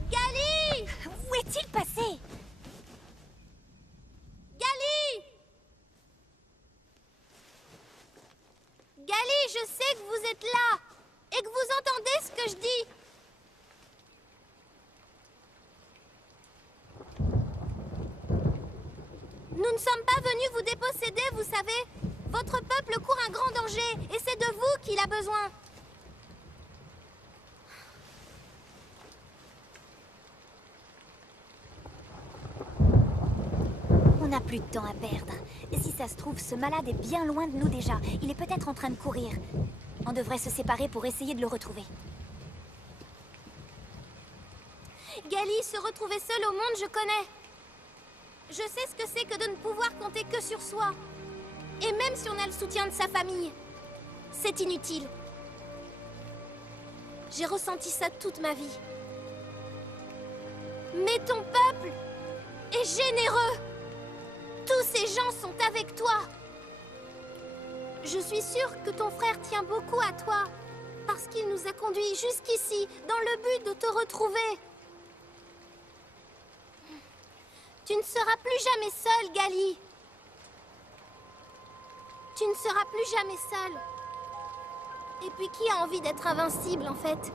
Gali! Où est-il passé? Gali! Gali, je sais que vous êtes là et que vous entendez ce que je dis. Nous ne sommes pas venus vous déposséder, vous savez. Votre peuple court un grand danger et c'est de vous qu'il a besoin. On n'a plus de temps à perdre. Et si ça se trouve, ce malade est bien loin de nous déjà. Il est peut-être en train de courir. On devrait se séparer pour essayer de le retrouver. Gali, se retrouver seul au monde, je connais. Je sais ce que c'est que de ne pouvoir compter que sur soi. Et même si on a le soutien de sa famille, c'est inutile. J'ai ressenti ça toute ma vie. Mais ton peuple est généreux. Tous ces gens sont avec toi. Je suis sûre que ton frère tient beaucoup à toi, parce qu'il nous a conduits jusqu'ici, dans le but de te retrouver. Tu ne seras plus jamais seule, Gali. Tu ne seras plus jamais seul. Et puis qui a envie d'être invincible, en fait?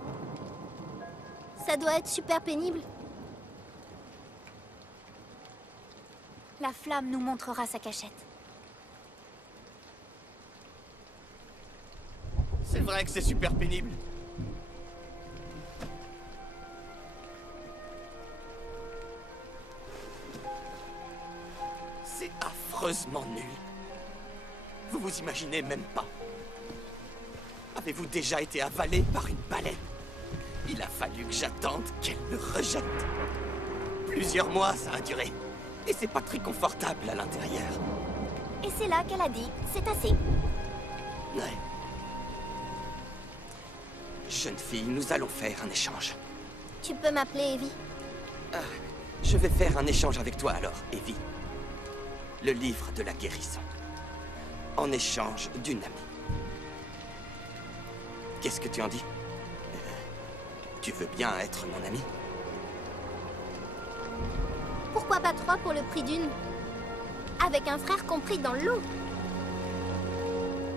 Ça doit être super pénible. La flamme nous montrera sa cachette. C'est vrai que c'est super pénible. C'est affreusement nul. Vous vous imaginez même pas. Avez-vous déjà été avalé par une baleine? Il a fallu que j'attende qu'elle me rejette. Plusieurs mois, ça a duré. Et c'est pas très confortable à l'intérieur. Et c'est là qu'elle a dit, c'est assez. Ouais. Jeune fille, nous allons faire un échange. Tu peux m'appeler Evie. Je vais faire un échange avec toi alors, Evie. Le livre de la guérison. En échange d'une amie. Qu'est-ce que tu en dis? Tu veux bien être mon ami? Pourquoi pas 3 pour le prix d'une? Avec un frère compris dans l'eau.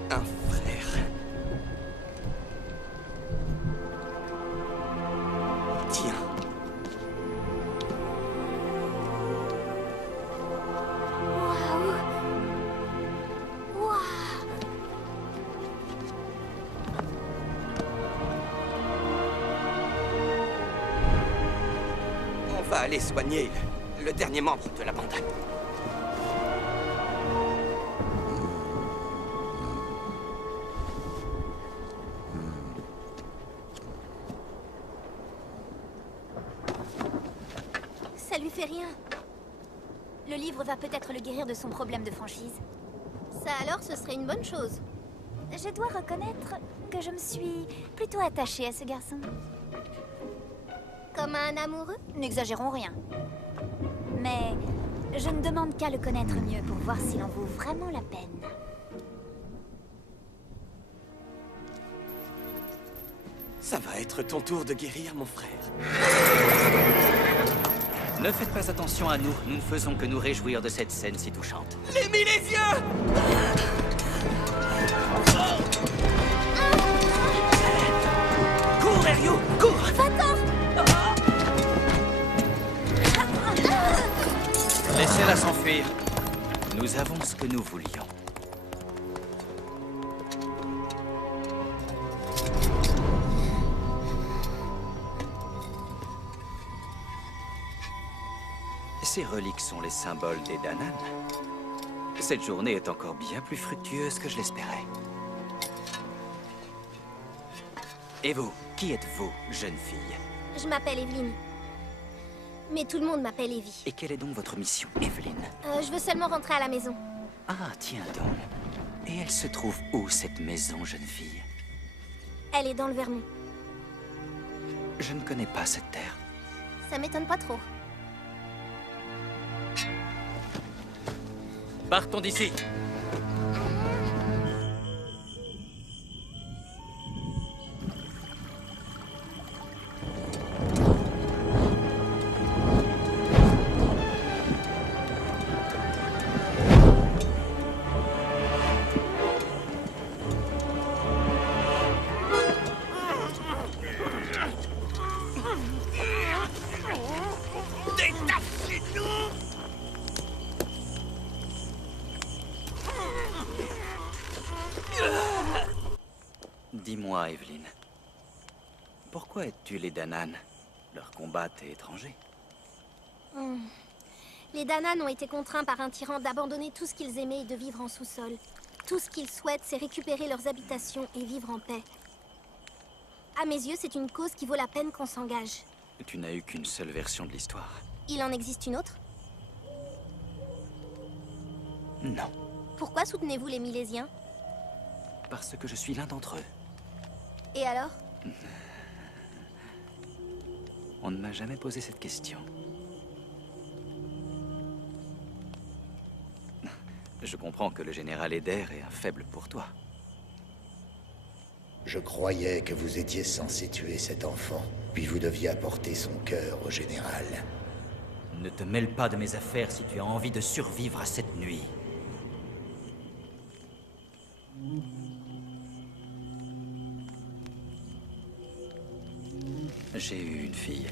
Un frère. Tiens. Waouh! Waouh! On va aller soigner le dernier membre de la bande. Ça lui fait rien. Le livre va peut-être le guérir de son problème de franchise. Ça alors, ce serait une bonne chose. Je dois reconnaître que je me suis plutôt attachée à ce garçon. Comme un amoureux? N'exagérons rien. Mais je ne demande qu'à le connaître mieux pour voir s'il en vaut vraiment la peine. Ça va être ton tour de guérir, mon frère. Ne faites pas attention à nous. Nous ne faisons que nous réjouir de cette scène si touchante. Les Milésiens! Cours, Ryu! Cours! Laissez-la s'enfuir. Nous avons ce que nous voulions. Ces reliques sont les symboles des Danan. Cette journée est encore bien plus fructueuse que je l'espérais. Et vous, qui êtes-vous, jeune fille? Je m'appelle Evelyn. Mais tout le monde m'appelle Evie. Et quelle est donc votre mission, Evelyn? Je veux seulement rentrer à la maison. Ah, tiens donc. Et elle se trouve où, cette maison, jeune fille? Elle est dans le Vermont. Je ne connais pas cette terre. Ça m'étonne pas trop. Partons d'ici. Dis-moi, Evelyn. Pourquoi aides-tu les Danan? Leur combat t'est étranger. Les Danan ont été contraints par un tyran d'abandonner tout ce qu'ils aimaient et de vivre en sous-sol. Tout ce qu'ils souhaitent, c'est récupérer leurs habitations et vivre en paix. À mes yeux, c'est une cause qui vaut la peine qu'on s'engage. Tu n'as eu qu'une seule version de l'histoire. Il en existe une autre? Non, Pourquoi soutenez-vous les Milésiens? parce que je suis l'un d'entre eux. Et alors? On ne m'a jamais posé cette question. Je comprends que le général Eder est un faible pour toi. Je croyais que vous étiez censé tuer cet enfant, puis vous deviez apporter son cœur au général. Ne te mêle pas de mes affaires si tu as envie de survivre à cette nuit. J'ai eu une fille.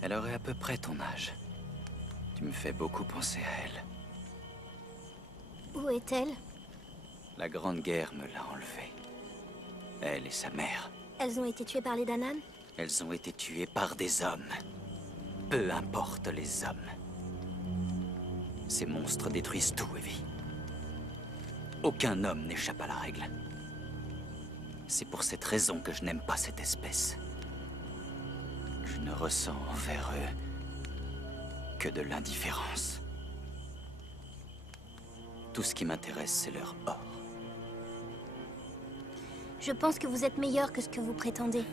Elle aurait à peu près ton âge. Tu me fais beaucoup penser à elle. Où est-elle? La Grande Guerre me l'a enlevée. Elle et sa mère. Elles ont été tuées par les Danan? Elles ont été tuées par des hommes. Peu importe les hommes. Ces monstres détruisent tout, Evie. Aucun homme n'échappe à la règle. C'est pour cette raison que je n'aime pas cette espèce. Je ne ressens envers eux que de l'indifférence. Tout ce qui m'intéresse, c'est leur or. Je pense que vous êtes meilleur que ce que vous prétendez.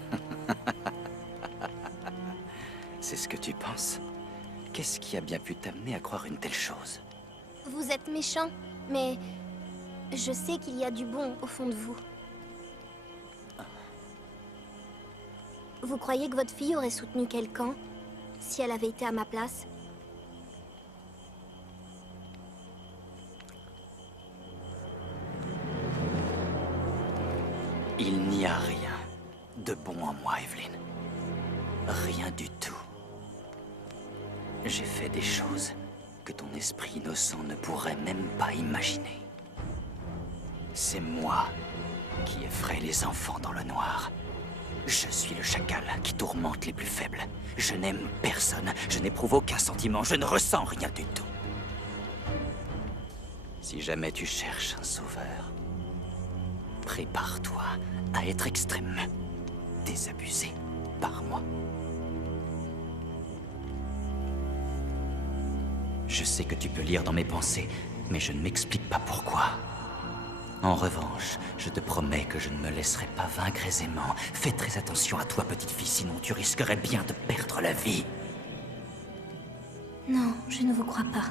C'est ce que tu penses? Qu'est-ce qui a bien pu t'amener à croire une telle chose? Vous êtes méchant, mais je sais qu'il y a du bon au fond de vous. Vous croyez que votre fille aurait soutenu quel camp si elle avait été à ma place? Il n'y a rien de bon en moi, Evelyn. Rien du tout. J'ai fait des choses que ton esprit innocent ne pourrait même pas imaginer. C'est moi qui effraie les enfants dans le noir. Je suis le chacal qui tourmente les plus faibles. Je n'aime personne, je n'éprouve aucun sentiment, je ne ressens rien du tout. Si jamais tu cherches un sauveur, prépare-toi à être extrêmement désabusé par moi. Je sais que tu peux lire dans mes pensées, mais je ne m'explique pas pourquoi. En revanche, je te promets que je ne me laisserai pas vaincre aisément. Fais très attention à toi, petite fille, sinon tu risquerais bien de perdre la vie. Non, je ne vous crois pas.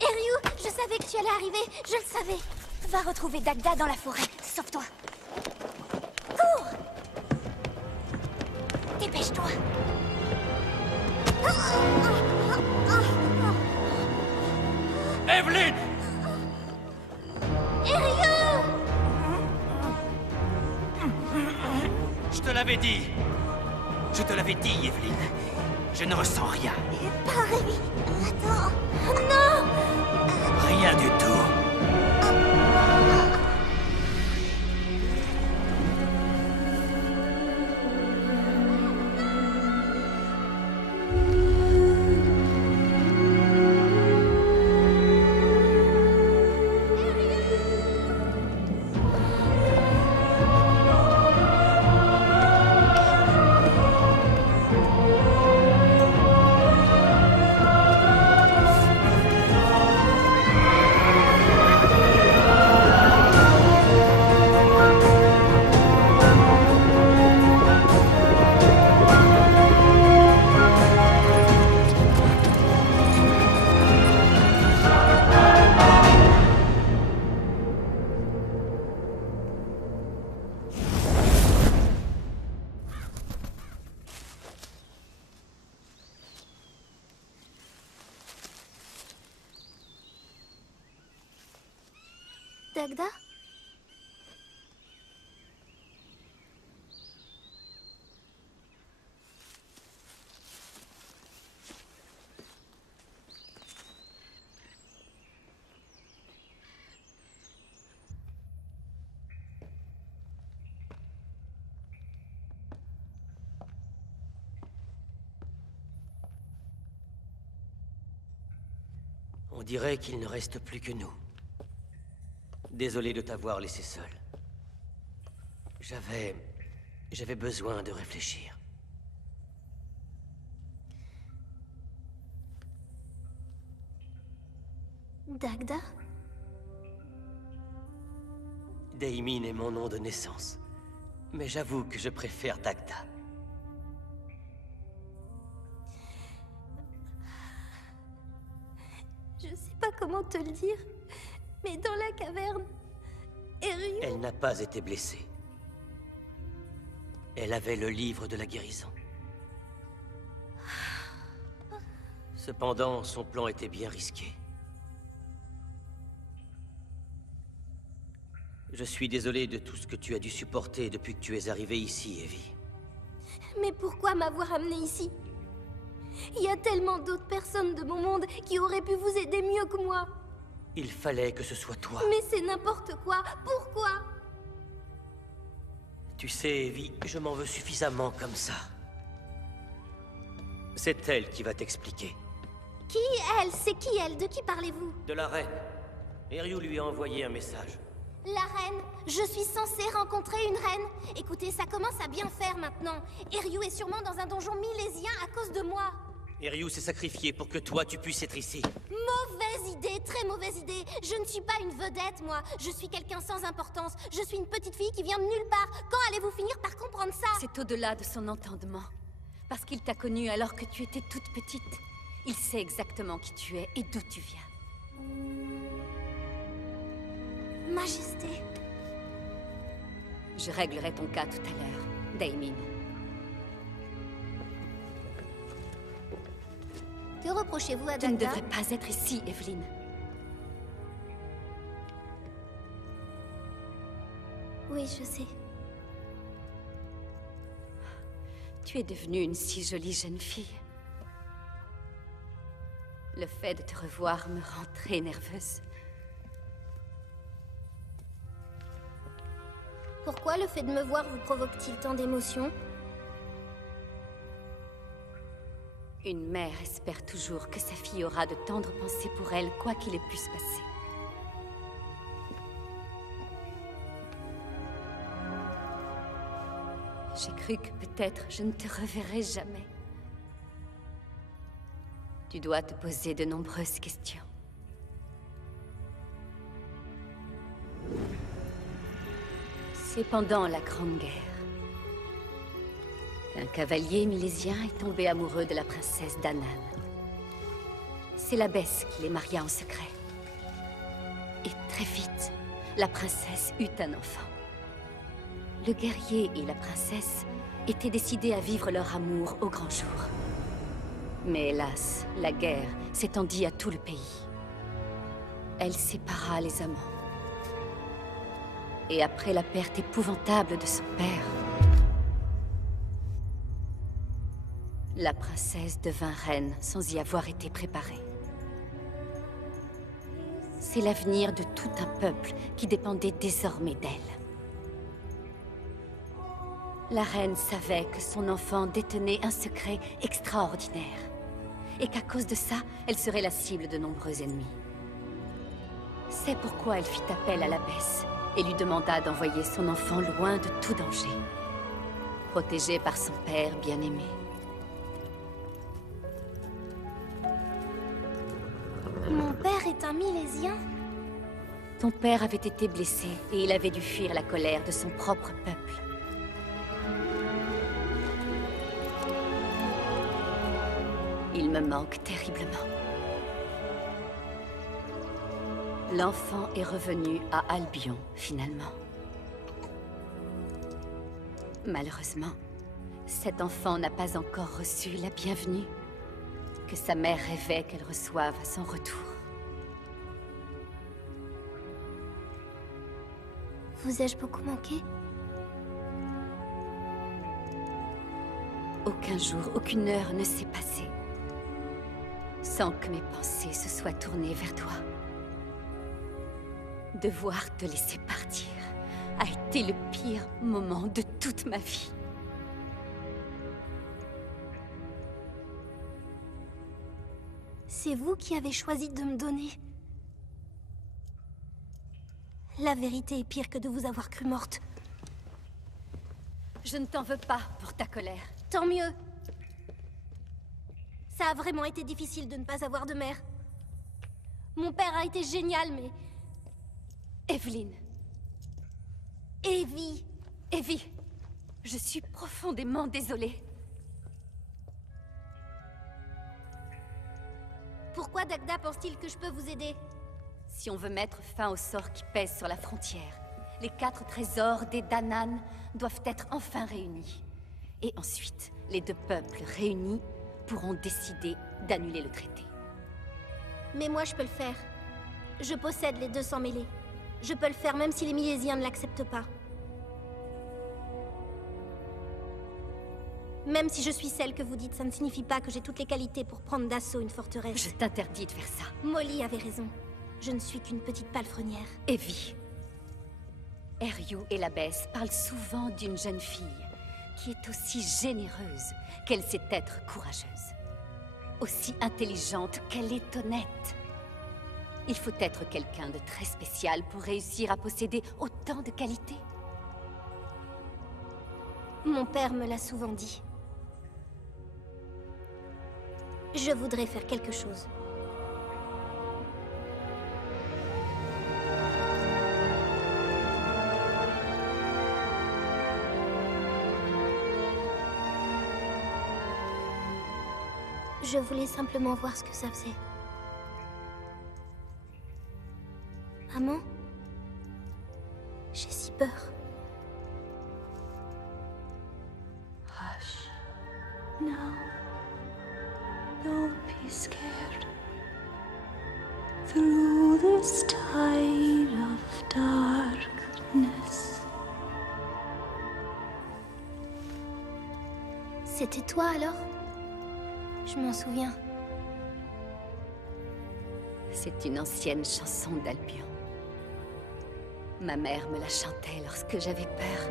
Ryu, je savais que tu allais arriver, je le savais. Va retrouver Dagda dans la forêt, sauve-toi. Cours! Dépêche-toi. Evelyn! Ryu! Je te l'avais dit. Je te l'avais dit, Evelyn. Je ne ressens rien. Pas Rémi. Attends. Non! Rien du tout. Dagda? On dirait qu'il ne reste plus que nous. Désolé de t'avoir laissé seul. J'avais besoin de réfléchir. Dagda? Daimin est mon nom de naissance. Mais j'avoue que je préfère Dagda. Je sais pas comment te le dire, mais dans la caverne, Ryu... Elle n'a pas été blessée. Elle avait le livre de la guérison. Cependant, son plan était bien risqué. Je suis désolé de tout ce que tu as dû supporter depuis que tu es arrivé ici, Evie. Mais pourquoi m'avoir amené ici? Il y a tellement d'autres personnes de mon monde qui auraient pu vous aider mieux que moi. Il fallait que ce soit toi. Mais c'est n'importe quoi. Pourquoi? Tu sais, Evie, je m'en veux suffisamment comme ça. C'est elle qui va t'expliquer. Qui elle? C'est qui elle? De qui parlez-vous? De la reine. Eryu lui a envoyé un message. La reine? Je suis censée rencontrer une reine? Écoutez, ça commence à bien faire maintenant. Eryu est sûrement dans un donjon milésien à cause de moi. Eryu s'est sacrifié pour que toi, tu puisses être ici. Mauvaise idée, très mauvaise idée. Je ne suis pas une vedette, moi. Je suis quelqu'un sans importance. Je suis une petite fille qui vient de nulle part. Quand allez-vous finir par comprendre ça? C'est au-delà de son entendement. Parce qu'il t'a connue alors que tu étais toute petite. Il sait exactement qui tu es et d'où tu viens. Majesté. Je réglerai ton cas tout à l'heure, Damien. Que reprochez-vous à Tu ne Dagda? devrais pas être ici, Evelyn. Oui, je sais. Tu es devenue une si jolie jeune fille. Le fait de te revoir me rend très nerveuse. Pourquoi le fait de me voir vous provoque-t-il tant d'émotions? Une mère espère toujours que sa fille aura de tendres pensées pour elle, quoi qu'il ait pu se passer. J'ai cru que peut-être je ne te reverrai jamais. Tu dois te poser de nombreuses questions. C'est pendant la Grande Guerre qu'un cavalier milésien est tombé amoureux de la princesse Danan. C'est l'abbesse qui les maria en secret. Et très vite, la princesse eut un enfant. Le guerrier et la princesse étaient décidés à vivre leur amour au grand jour. Mais hélas, la guerre s'étendit à tout le pays. Elle sépara les amants. Et après la perte épouvantable de son père, la princesse devint reine sans y avoir été préparée. C'est l'avenir de tout un peuple qui dépendait désormais d'elle. La reine savait que son enfant détenait un secret extraordinaire, et qu'à cause de ça, elle serait la cible de nombreux ennemis. C'est pourquoi elle fit appel à l'abbesse et lui demanda d'envoyer son enfant loin de tout danger, protégé par son père bien-aimé. Mon père est un milésien? Ton père avait été blessé et il avait dû fuir la colère de son propre peuple. Il me manque terriblement. L'enfant est revenu à Albion, finalement. Malheureusement, cet enfant n'a pas encore reçu la bienvenue que sa mère rêvait qu'elle reçoive à son retour. Vous ai-je beaucoup manqué? Aucun jour, aucune heure ne s'est passée sans que mes pensées se soient tournées vers toi. Devoir te laisser partir a été le pire moment de toute ma vie. C'est vous qui avez choisi de me donner. La vérité est pire que de vous avoir cru morte. Je ne t'en veux pas pour ta colère. Tant mieux. Ça a vraiment été difficile de ne pas avoir de mère. Mon père a été génial, mais... Evelyn. Evie. Evie, je suis profondément désolée. Pourquoi Dagda pense-t-il que je peux vous aider? Si on veut mettre fin au sort qui pèse sur la frontière, les 4 trésors des Danan doivent être enfin réunis. Et ensuite, les 2 peuples réunis pourront décider d'annuler le traité. Mais moi, je peux le faire. Je possède les 200 mêlées. Je peux le faire même si les Milésiens ne l'acceptent pas. Même si je suis celle que vous dites, ça ne signifie pas que j'ai toutes les qualités pour prendre d'assaut une forteresse. Je t'interdis de faire ça. Molly avait raison. Je ne suis qu'une petite palefrenière. Evie. Eryu et l'abbesse parlent souvent d'une jeune fille qui est aussi généreuse qu'elle sait être courageuse. Aussi intelligente qu'elle est honnête. Il faut être quelqu'un de très spécial pour réussir à posséder autant de qualités. Mon père me l'a souvent dit. Je voudrais faire quelque chose. Je voulais simplement voir ce que ça faisait. Maman, j'ai si peur. Hush. Now. Don't be scared. Through this tide of darkness. C'était toi alors? Je m'en souviens. C'est une ancienne chanson d'Albion. Ma mère me la chantait lorsque j'avais peur.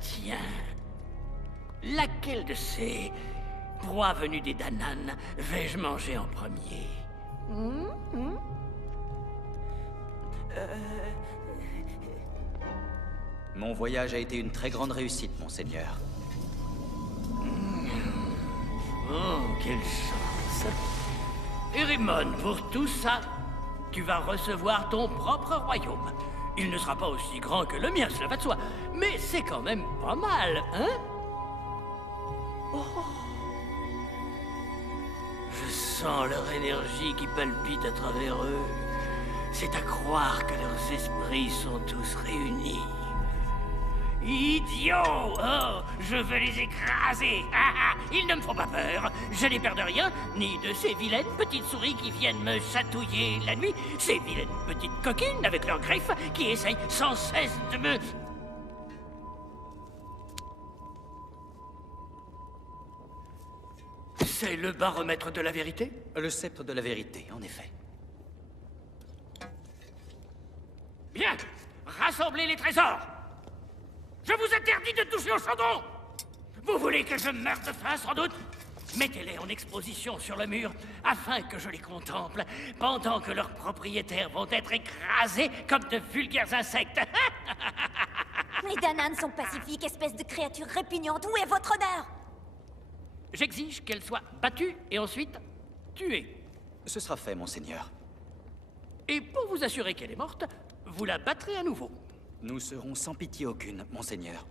Tiens. Laquelle de ces proies venues des Danann vais-je manger en premier? Mon voyage a été une très grande réussite, monseigneur. Oh, quelle chance! Erimon, pour tout ça, tu vas recevoir ton propre royaume. Il ne sera pas aussi grand que le mien, cela va de soi. Mais c'est quand même pas mal, hein? Oh. Je sens leur énergie qui palpite à travers eux. C'est à croire que leurs esprits sont tous réunis. Idiots! Oh, je veux les écraser! Ils ne me font pas peur. Je n'ai peur de rien, ni de ces vilaines petites souris qui viennent me chatouiller la nuit, ces vilaines petites coquines avec leurs griffes qui essayent sans cesse de me... C'est le baromètre de la vérité? Le sceptre de la vérité, en effet. Bien! Rassemblez les trésors! Je vous interdis de toucher au chandon! Vous voulez que je meure de faim, sans doute? Mettez-les en exposition sur le mur, afin que je les contemple, pendant que leurs propriétaires vont être écrasés comme de vulgaires insectes. Les Danann sont pacifiques, espèce de créature répugnante. Où est votre honneur? J'exige qu'elle soit battue et ensuite tuée. Ce sera fait, monseigneur. Et pour vous assurer qu'elle est morte, vous la battrez à nouveau. Nous serons sans pitié aucune, monseigneur.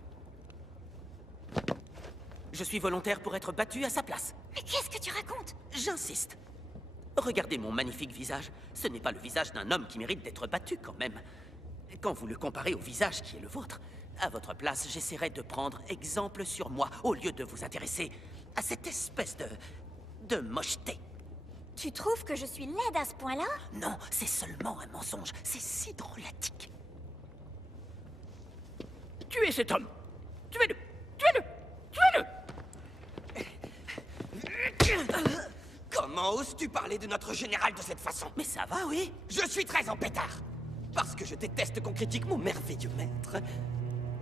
Je suis volontaire pour être battu à sa place. Mais qu'est-ce que tu racontes? J'insiste. Regardez mon magnifique visage. Ce n'est pas le visage d'un homme qui mérite d'être battu, quand même. Quand vous le comparez au visage qui est le vôtre, à votre place, j'essaierai de prendre exemple sur moi, au lieu de vous intéresser à cette espèce de mocheté. Tu trouves que je suis laide à ce point-là? Non, c'est seulement un mensonge. C'est si drôlatique. Tuez cet homme! Tuez-le! Tuez-le! Tuez-le! Comment oses-tu parler de notre général de cette façon? Mais ça va, oui. Je suis très en pétard. Parce que je déteste qu'on critique mon merveilleux maître.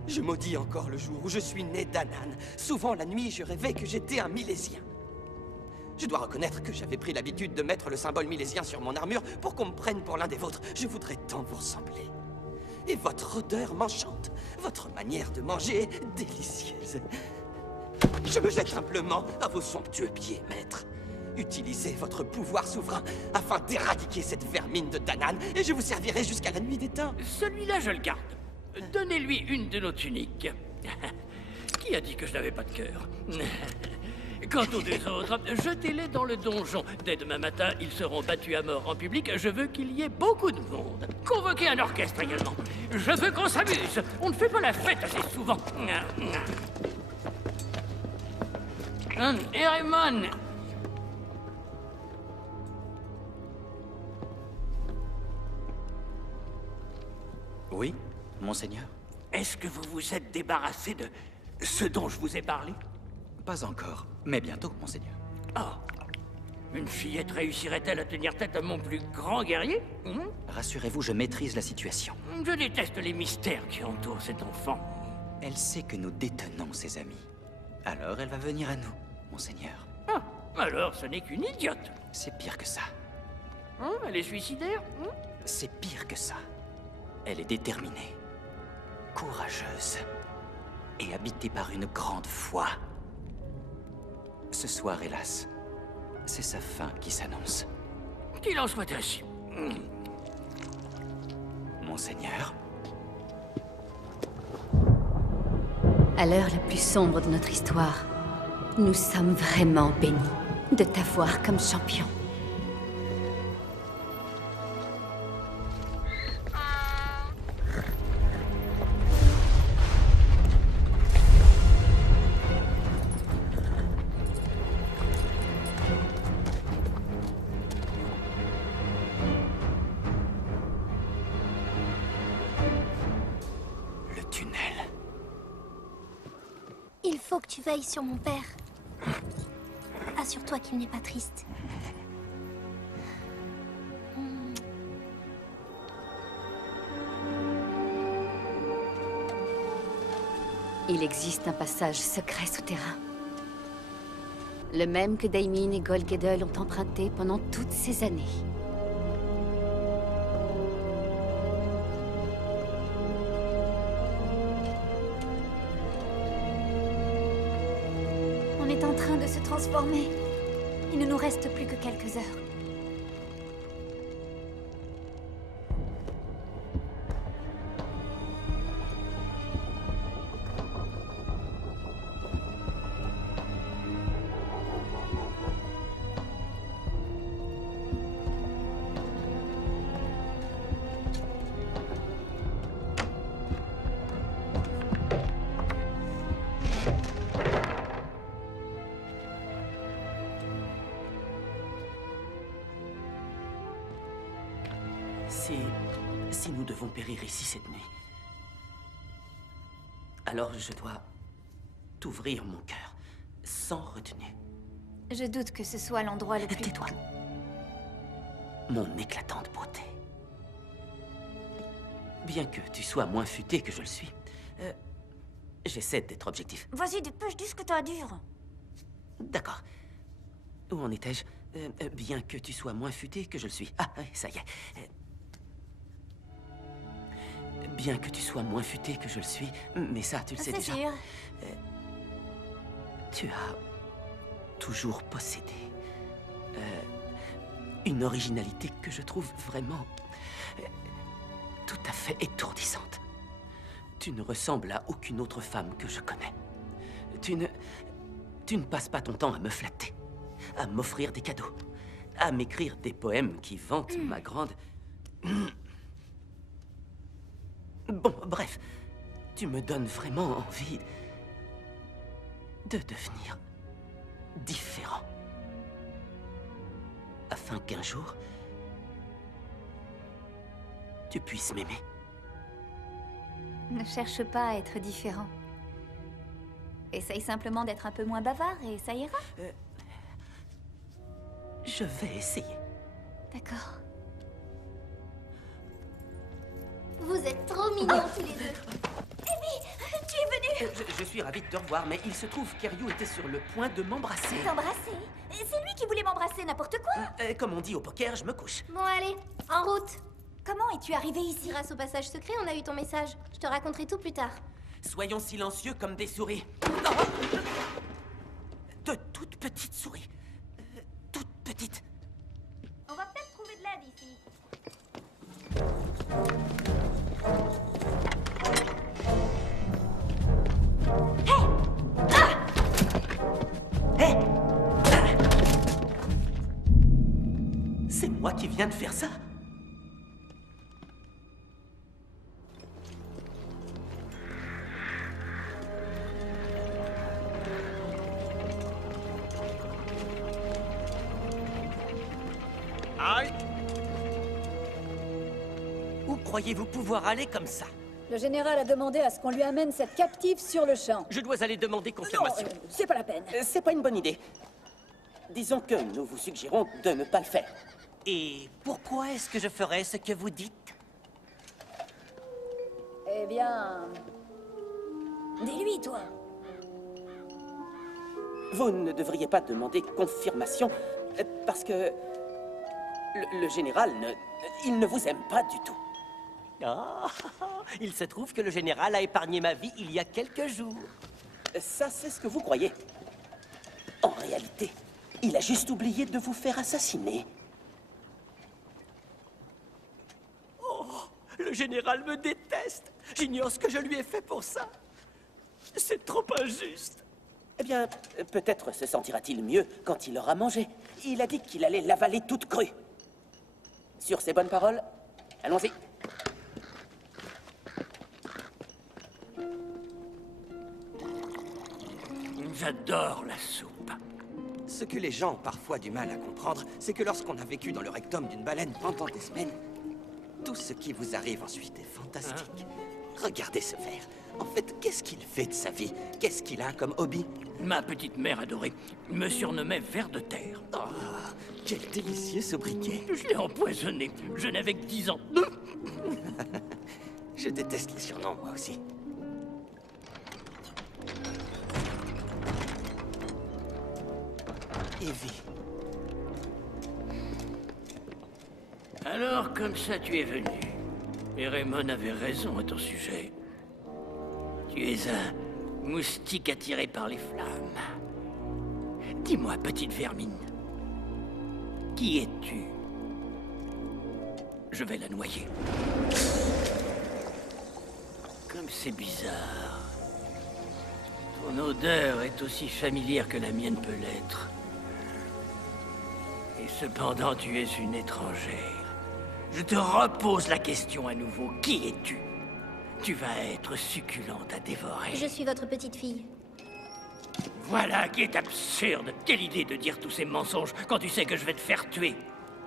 Je maudis encore le jour où je suis né Danann. Souvent la nuit, je rêvais que j'étais un Milésien. Je dois reconnaître que j'avais pris l'habitude de mettre le symbole milésien sur mon armure pour qu'on me prenne pour l'un des vôtres. Je voudrais tant vous ressembler. Et votre odeur m'enchante. Votre manière de manger est délicieuse. Je me jette simplement à vos somptueux pieds, maître. Utilisez votre pouvoir souverain afin d'éradiquer cette vermine de Danann, et je vous servirai jusqu'à la nuit des temps. Celui-là, je le garde. Donnez-lui une de nos tuniques. Qui a dit que je n'avais pas de cœur? Quant aux deux autres, jetez-les dans le donjon. Dès demain matin, ils seront battus à mort en public. Je veux qu'il y ait beaucoup de monde. Convoquez un orchestre également. Je veux qu'on s'amuse. On ne fait pas la fête assez souvent. Erémon! Oui, monseigneur? Est-ce que vous vous êtes débarrassé de ce dont je vous ai parlé? Pas encore, mais bientôt, monseigneur. Oh. Une fillette réussirait-elle à tenir tête à mon plus grand guerrier? Rassurez-vous, je maîtrise la situation. Je déteste les mystères qui entourent cet enfant. Elle sait que nous détenons ses amis. Alors elle va venir à nous, monseigneur. Ah, alors ce n'est qu'une idiote. C'est pire que ça. Elle est suicidaire? C'est pire que ça. Elle est déterminée, courageuse et habitée par une grande foi. Ce soir, hélas, c'est sa fin qui s'annonce. Qu'il en soit ainsi. Monseigneur? À l'heure la plus sombre de notre histoire, nous sommes vraiment bénis de t'avoir comme champion. Il faut que tu veilles sur mon père. Assure-toi qu'il n'est pas triste. Il existe un passage secret souterrain. Le même que Daimin et Golgedel ont emprunté pendant toutes ces années. On est en train de se transformer. Il ne nous reste plus que quelques heures. Si nous devons périr ici cette nuit, alors je dois t'ouvrir mon cœur, sans retenue. Je doute que ce soit l'endroit le plus... Tais-toi. Mon éclatante beauté. Bien que tu sois moins futé que je le suis, j'essaie d'être objectif. Vas-y, dépêche, dis ce que t'as à dire. D'accord. Où en étais-je? Bien que tu sois moins futé que je le suis. Ah, ça y est. Bien que tu sois moins futé que je le suis, mais ça, tu le sais déjà. C'est sûr. Tu as toujours possédé une originalité que je trouve vraiment tout à fait étourdissante. Tu ne ressembles à aucune autre femme que je connais. Tu ne passes pas ton temps à me flatter, à m'offrir des cadeaux, à m'écrire des poèmes qui vantent ma grande... Bon, bref, tu me donnes vraiment envie de devenir différent. Afin qu'un jour, tu puisses m'aimer. Ne cherche pas à être différent. Essaye simplement d'être un peu moins bavard et ça ira. Je vais essayer. D'accord. Vous êtes trop mignons tous les deux. Amy, tu es venu. Je suis ravi de te revoir, mais il se trouve qu'Eryu était sur le point de m'embrasser. T'embrasser? C'est lui qui voulait m'embrasser, n'importe quoi. Comme on dit au poker, je me couche. Bon, allez, en route. Comment es-tu arrivé ici? Grâce au passage secret, on a eu ton message. Je te raconterai tout plus tard. Soyons silencieux comme des souris. Non. De toutes petites souris. Toutes petites. On va peut-être trouver de l'aide ici. C'est moi qui viens de faire ça. Aïe! Où croyez-vous pouvoir aller comme ça? Le général a demandé à ce qu'on lui amène cette captive sur le champ. Je dois aller demander confirmation. C'est pas la peine. C'est pas une bonne idée. Disons que nous vous suggérons de ne pas le faire. Et pourquoi est-ce que je ferais ce que vous dites? Eh bien... dis-lui, toi. Vous ne devriez pas demander confirmation, parce que... Le général il ne vous aime pas du tout. Ah, il se trouve que le général a épargné ma vie il y a quelques jours. Ça, c'est ce que vous croyez. En réalité, il a juste oublié de vous faire assassiner. Oh, le général me déteste. J'ignore ce que je lui ai fait pour ça. C'est trop injuste. Eh bien, peut-être se sentira-t-il mieux quand il aura mangé. Il a dit qu'il allait l'avaler toute crue. Sur ces bonnes paroles, allons-y. J'adore la soupe. Ce que les gens ont parfois du mal à comprendre, c'est que lorsqu'on a vécu dans le rectum d'une baleine pendant des semaines, tout ce qui vous arrive ensuite est fantastique. Regardez ce ver. En fait, qu'est-ce qu'il fait de sa vie? Qu'est-ce qu'il a comme hobby? Ma petite mère adorée me surnommait ver de terre. Oh, quel délicieux sobriquet. Je l'ai empoisonné. Je n'avais que 10 ans. Je déteste les surnoms, moi aussi. Evie. Alors, comme ça, tu es venu. Et Raymond avait raison à ton sujet. Tu es un moustique attiré par les flammes. Dis-moi, petite vermine, qui es-tu? Je vais la noyer. Comme c'est bizarre. Ton odeur est aussi familière que la mienne peut l'être. Et cependant, tu es une étrangère. Je te repose la question à nouveau. Qui es-tu? Tu vas être succulente à dévorer. Je suis votre petite fille. Voilà qui est absurde. Quelle idée de dire tous ces mensonges quand tu sais que je vais te faire tuer.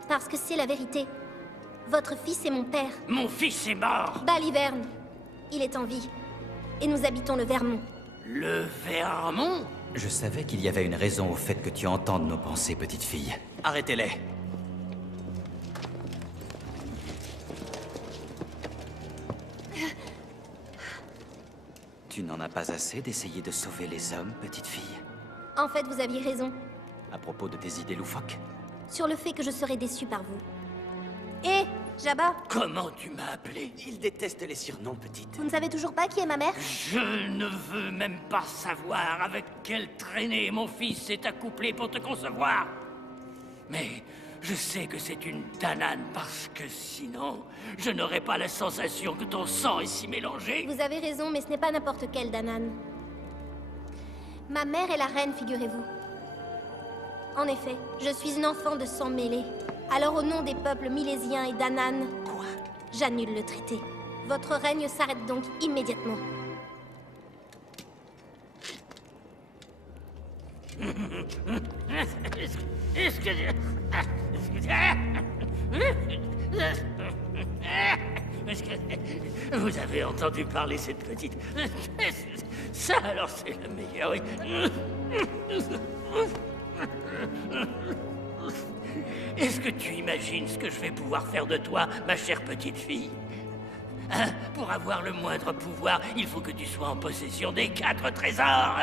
Parce que c'est la vérité. Votre fils est mon père. Mon fils est mort. Baliverne. Il est en vie. Et nous habitons le Vermont. Le Vermont? Je savais qu'il y avait une raison au fait que tu entendes nos pensées, petite fille. Arrêtez-les. Tu n'en as pas assez d'essayer de sauver les hommes, petite fille? En fait, vous aviez raison. À propos de tes idées loufoques? Sur le fait que je serais déçue par vous. Hé, Jabba! Comment tu m'as appelé? Il déteste les surnoms, petite. Vous ne savez toujours pas qui est ma mère? Je ne veux même pas savoir avec quelle traînée mon fils s'est accouplé pour te concevoir. Mais je sais que c'est une Danann parce que sinon, je n'aurais pas la sensation que ton sang est si mélangé. Vous avez raison, mais ce n'est pas n'importe quelle Danann. Ma mère est la reine, figurez-vous. En effet, je suis une enfant de sang mêlé. Alors au nom des peuples milésiens et Danann, Quoi? j'annule le traité. Votre règne s'arrête donc immédiatement. Vous avez entendu parler cette petite... Ça alors c'est le meilleur, oui. Est-ce que tu imagines ce que je vais pouvoir faire de toi, ma chère petite fille? Hein? Pour avoir le moindre pouvoir, il faut que tu sois en possession des 4 trésors.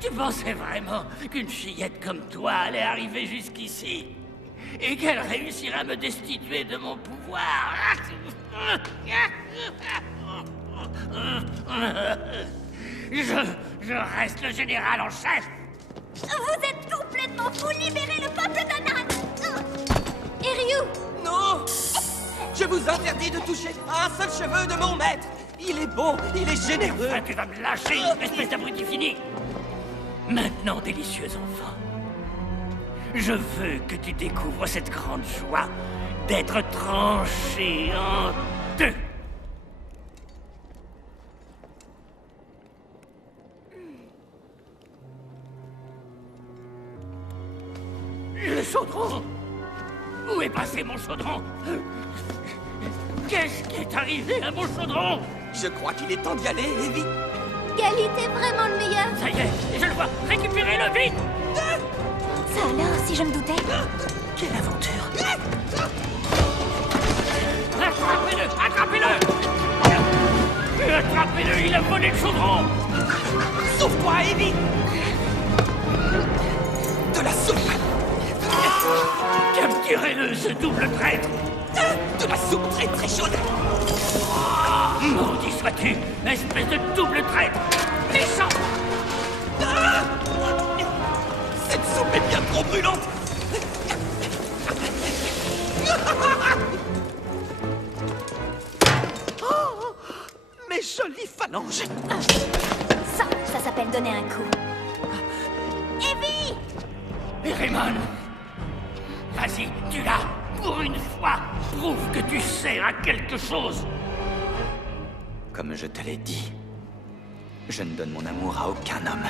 Tu pensais vraiment qu'une fillette comme toi allait arriver jusqu'ici? et qu'elle réussira à me destituer de mon pouvoir. Je reste le général en chef. Vous êtes complètement fou. Libérez le peuple d'Anan. Et Ryu? Non! Je vous interdis de toucher à un seul cheveu de mon maître. Il est bon, il est généreux. Ah, tu vas me lâcher, espèce d'abruti fini. Maintenant, délicieux enfant, je veux que tu découvres cette grande joie d'être tranché en deux. Le chaudron! Où est passé mon chaudron? Qu'est-ce qui est arrivé à mon chaudron? Je crois qu'il est temps d'y aller, Evie. Gali, t'es vraiment le meilleur. Ça y est, je le vois. Récupérez-le vite. Ça alors, si je me doutais. Quelle aventure! Attrapez-le! Attrapez-le! Attrapez-le, il a volé le chaudron! Sauve-toi, Evie! De la soupe! Capturez-le, ce double traître! De la soupe très très chaude! Maudit sois-tu, espèce de double traître! Méchant! Cette soupe est bien trop brûlante! Oh, mes jolies phalanges! Ça s'appelle donner un coup. Evie! Raymond! Vas-y, tu l'as! Pour une fois, prouve que tu sers à quelque chose! Comme je te l'ai dit, je ne donne mon amour à aucun homme.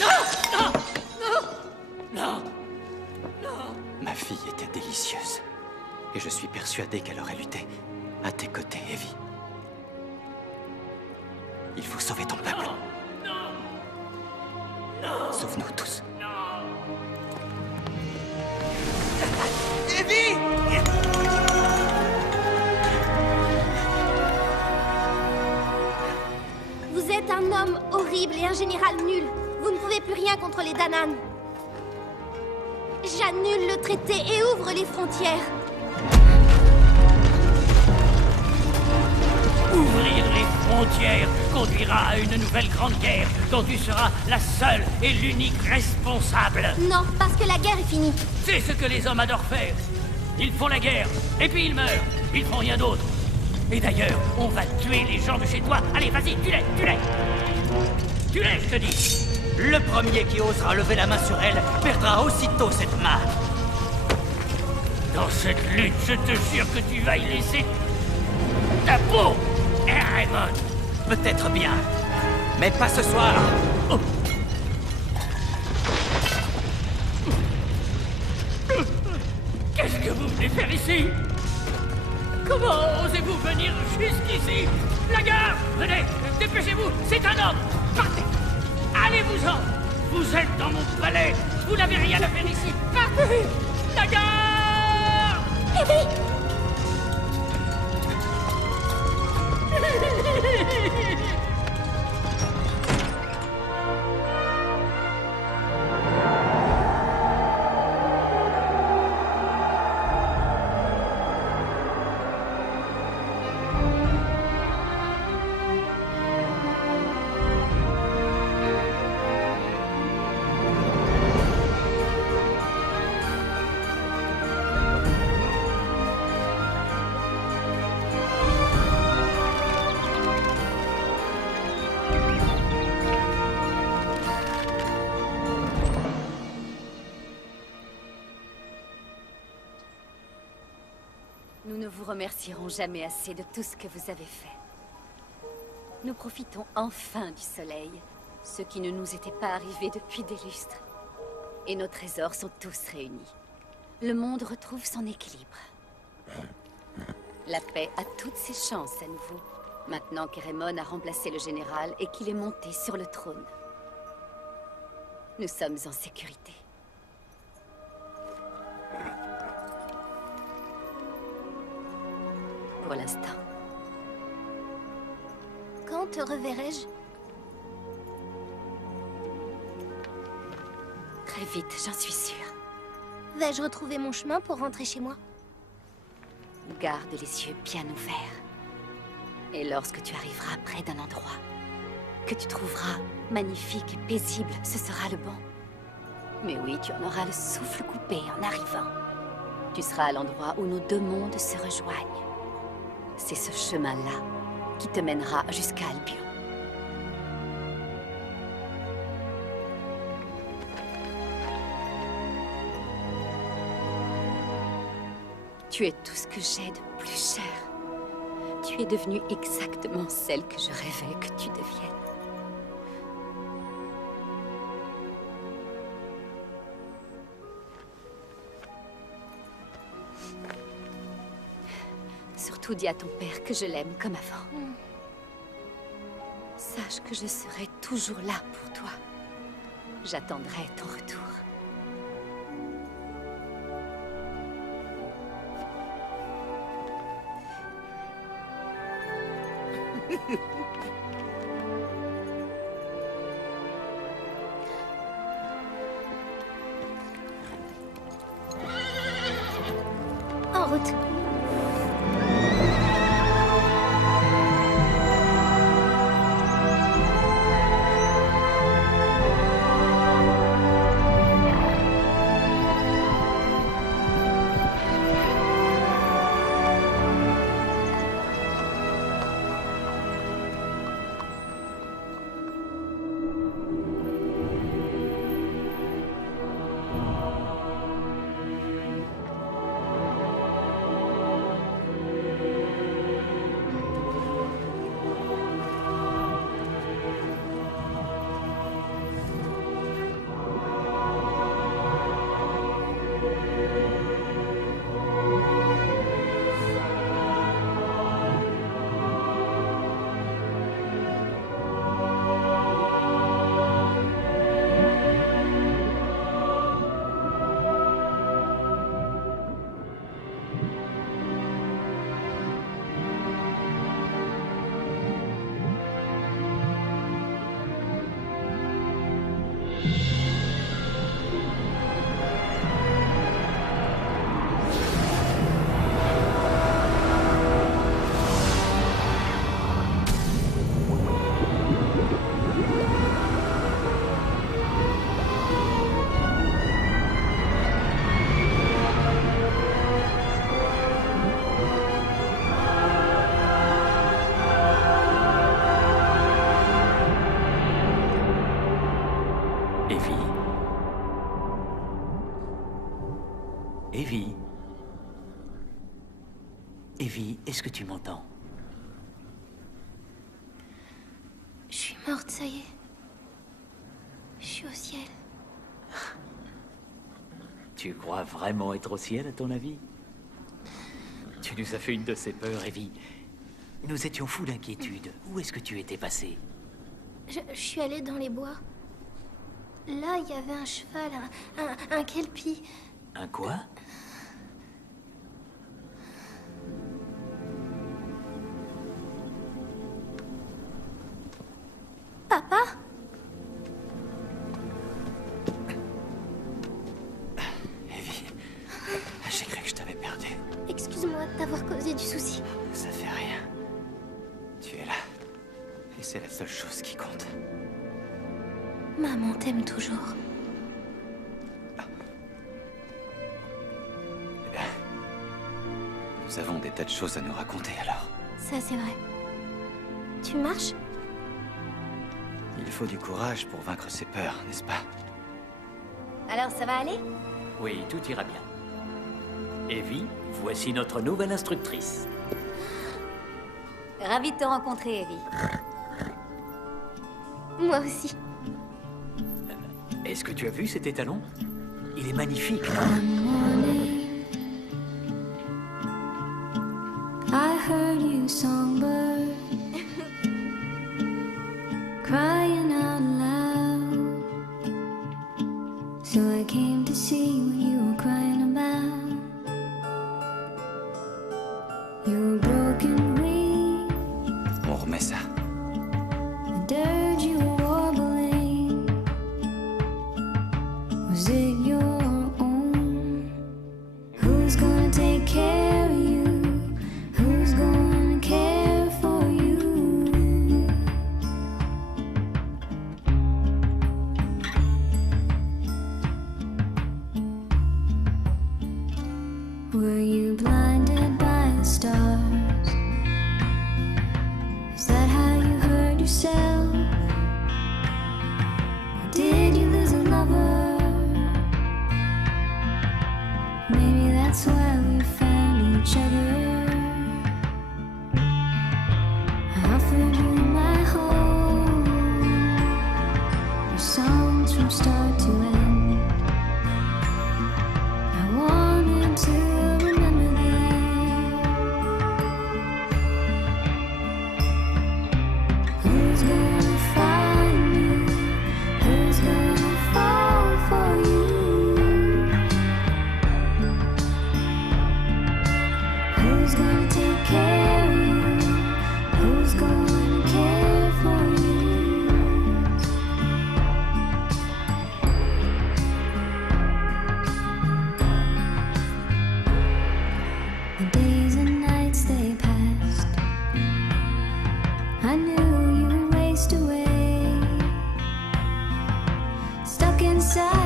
Non! Non! Non! Non! Non! Ma fille était délicieuse. Et je suis persuadé qu'elle aurait lutté à tes côtés, Evie. Il faut sauver ton peuple. Non! Non! Sauve-nous tous. Evie! Vous êtes un homme horrible et un général nul. Vous ne pouvez plus rien contre les Danan. J'annule le traité et ouvre les frontières. Ouvrir les frontières conduira à une nouvelle grande guerre dont tu seras la seule et l'unique responsable. Non, parce que la guerre est finie. C'est ce que les hommes adorent faire. Ils font la guerre, et puis ils meurent. Ils font rien d'autre. Et d'ailleurs, on va tuer les gens de chez toi. Allez, vas-y, tue-les, tue-les. Tue-les, je te dis. Le premier qui osera lever la main sur elle perdra aussitôt cette main. Dans cette lutte, je te jure que tu vas y laisser ta peau. Raymond. Peut-être bien, mais pas ce soir. Oh. Qu'est-ce que vous venez faire ici? Comment osez-vous venir jusqu'ici? La gare! Venez, dépêchez-vous, c'est un homme! Partez! Allez-vous-en! Vous êtes dans mon palais! Vous n'avez rien à faire ici! Partez! La gare! Evie! Nous ne vous remercierons jamais assez de tout ce que vous avez fait. Nous profitons enfin du soleil, ce qui ne nous était pas arrivé depuis des lustres. Et nos trésors sont tous réunis. Le monde retrouve son équilibre. La paix a toutes ses chances à nouveau, maintenant qu'Eremon a remplacé le général et qu'il est monté sur le trône. Nous sommes en sécurité. Pour l'instant. Quand te reverrai-je? Très vite, j'en suis sûre. Vais-je retrouver mon chemin pour rentrer chez moi? Garde les yeux bien ouverts. Et lorsque tu arriveras près d'un endroit que tu trouveras magnifique et paisible, ce sera le bon. Mais oui, tu en auras le souffle coupé en arrivant. Tu seras à l'endroit où nos deux mondes se rejoignent. C'est ce chemin-là qui te mènera jusqu'à Albion. Tu es tout ce que j'ai de plus cher. Tu es devenue exactement celle que je rêvais que tu deviennes. Surtout dis à ton père que je l'aime comme avant. Sache que je serai toujours là pour toi. J'attendrai ton retour. En route. Evie. Evie, est-ce que tu m'entends? Je suis morte, ça y est. Je suis au ciel. Tu crois vraiment être au ciel, à ton avis? Tu nous as fait une de ces peurs, Evie. Nous étions fous d'inquiétude. Où est-ce que tu étais passé? Je suis allée dans les bois. Là, il y avait un cheval, un kelpie. Un quoi? Papa? Evie, j'ai cru que je t'avais perdu. Excuse-moi de t'avoir causé du souci. Ça fait rien. Tu es là. Et c'est la seule chose qui compte. Maman t'aime toujours. Eh bien, nous avons des tas de choses à nous raconter alors. Ça, c'est vrai. Tu marches? Il faut du courage pour vaincre ses peurs, n'est-ce pas? Alors, ça va aller? Oui, tout ira bien. Evie, voici notre nouvelle instructrice. Ravie de te rencontrer, Evie. Moi aussi. Est-ce que tu as vu cet étalon? Il est magnifique. I heard you, songbird, crying out loud. So I came to see what you were crying about. Your broken wing, On remet ça. the dirge you were warbling Was it your own? Who's gonna take care of you? Who's gonna care for you? Were you blinded by the stars? Is that how you hurt yourself? Or did you lose a lover? Maybe that's why we found each other. I offered you my whole, your songs from start to end. I wanted to remember them. Who's gonna find you? Who's gonna fall for you? Who's gonna take care of you? Who's gonna care for you? The days and nights they passed. I knew you would waste away, stuck inside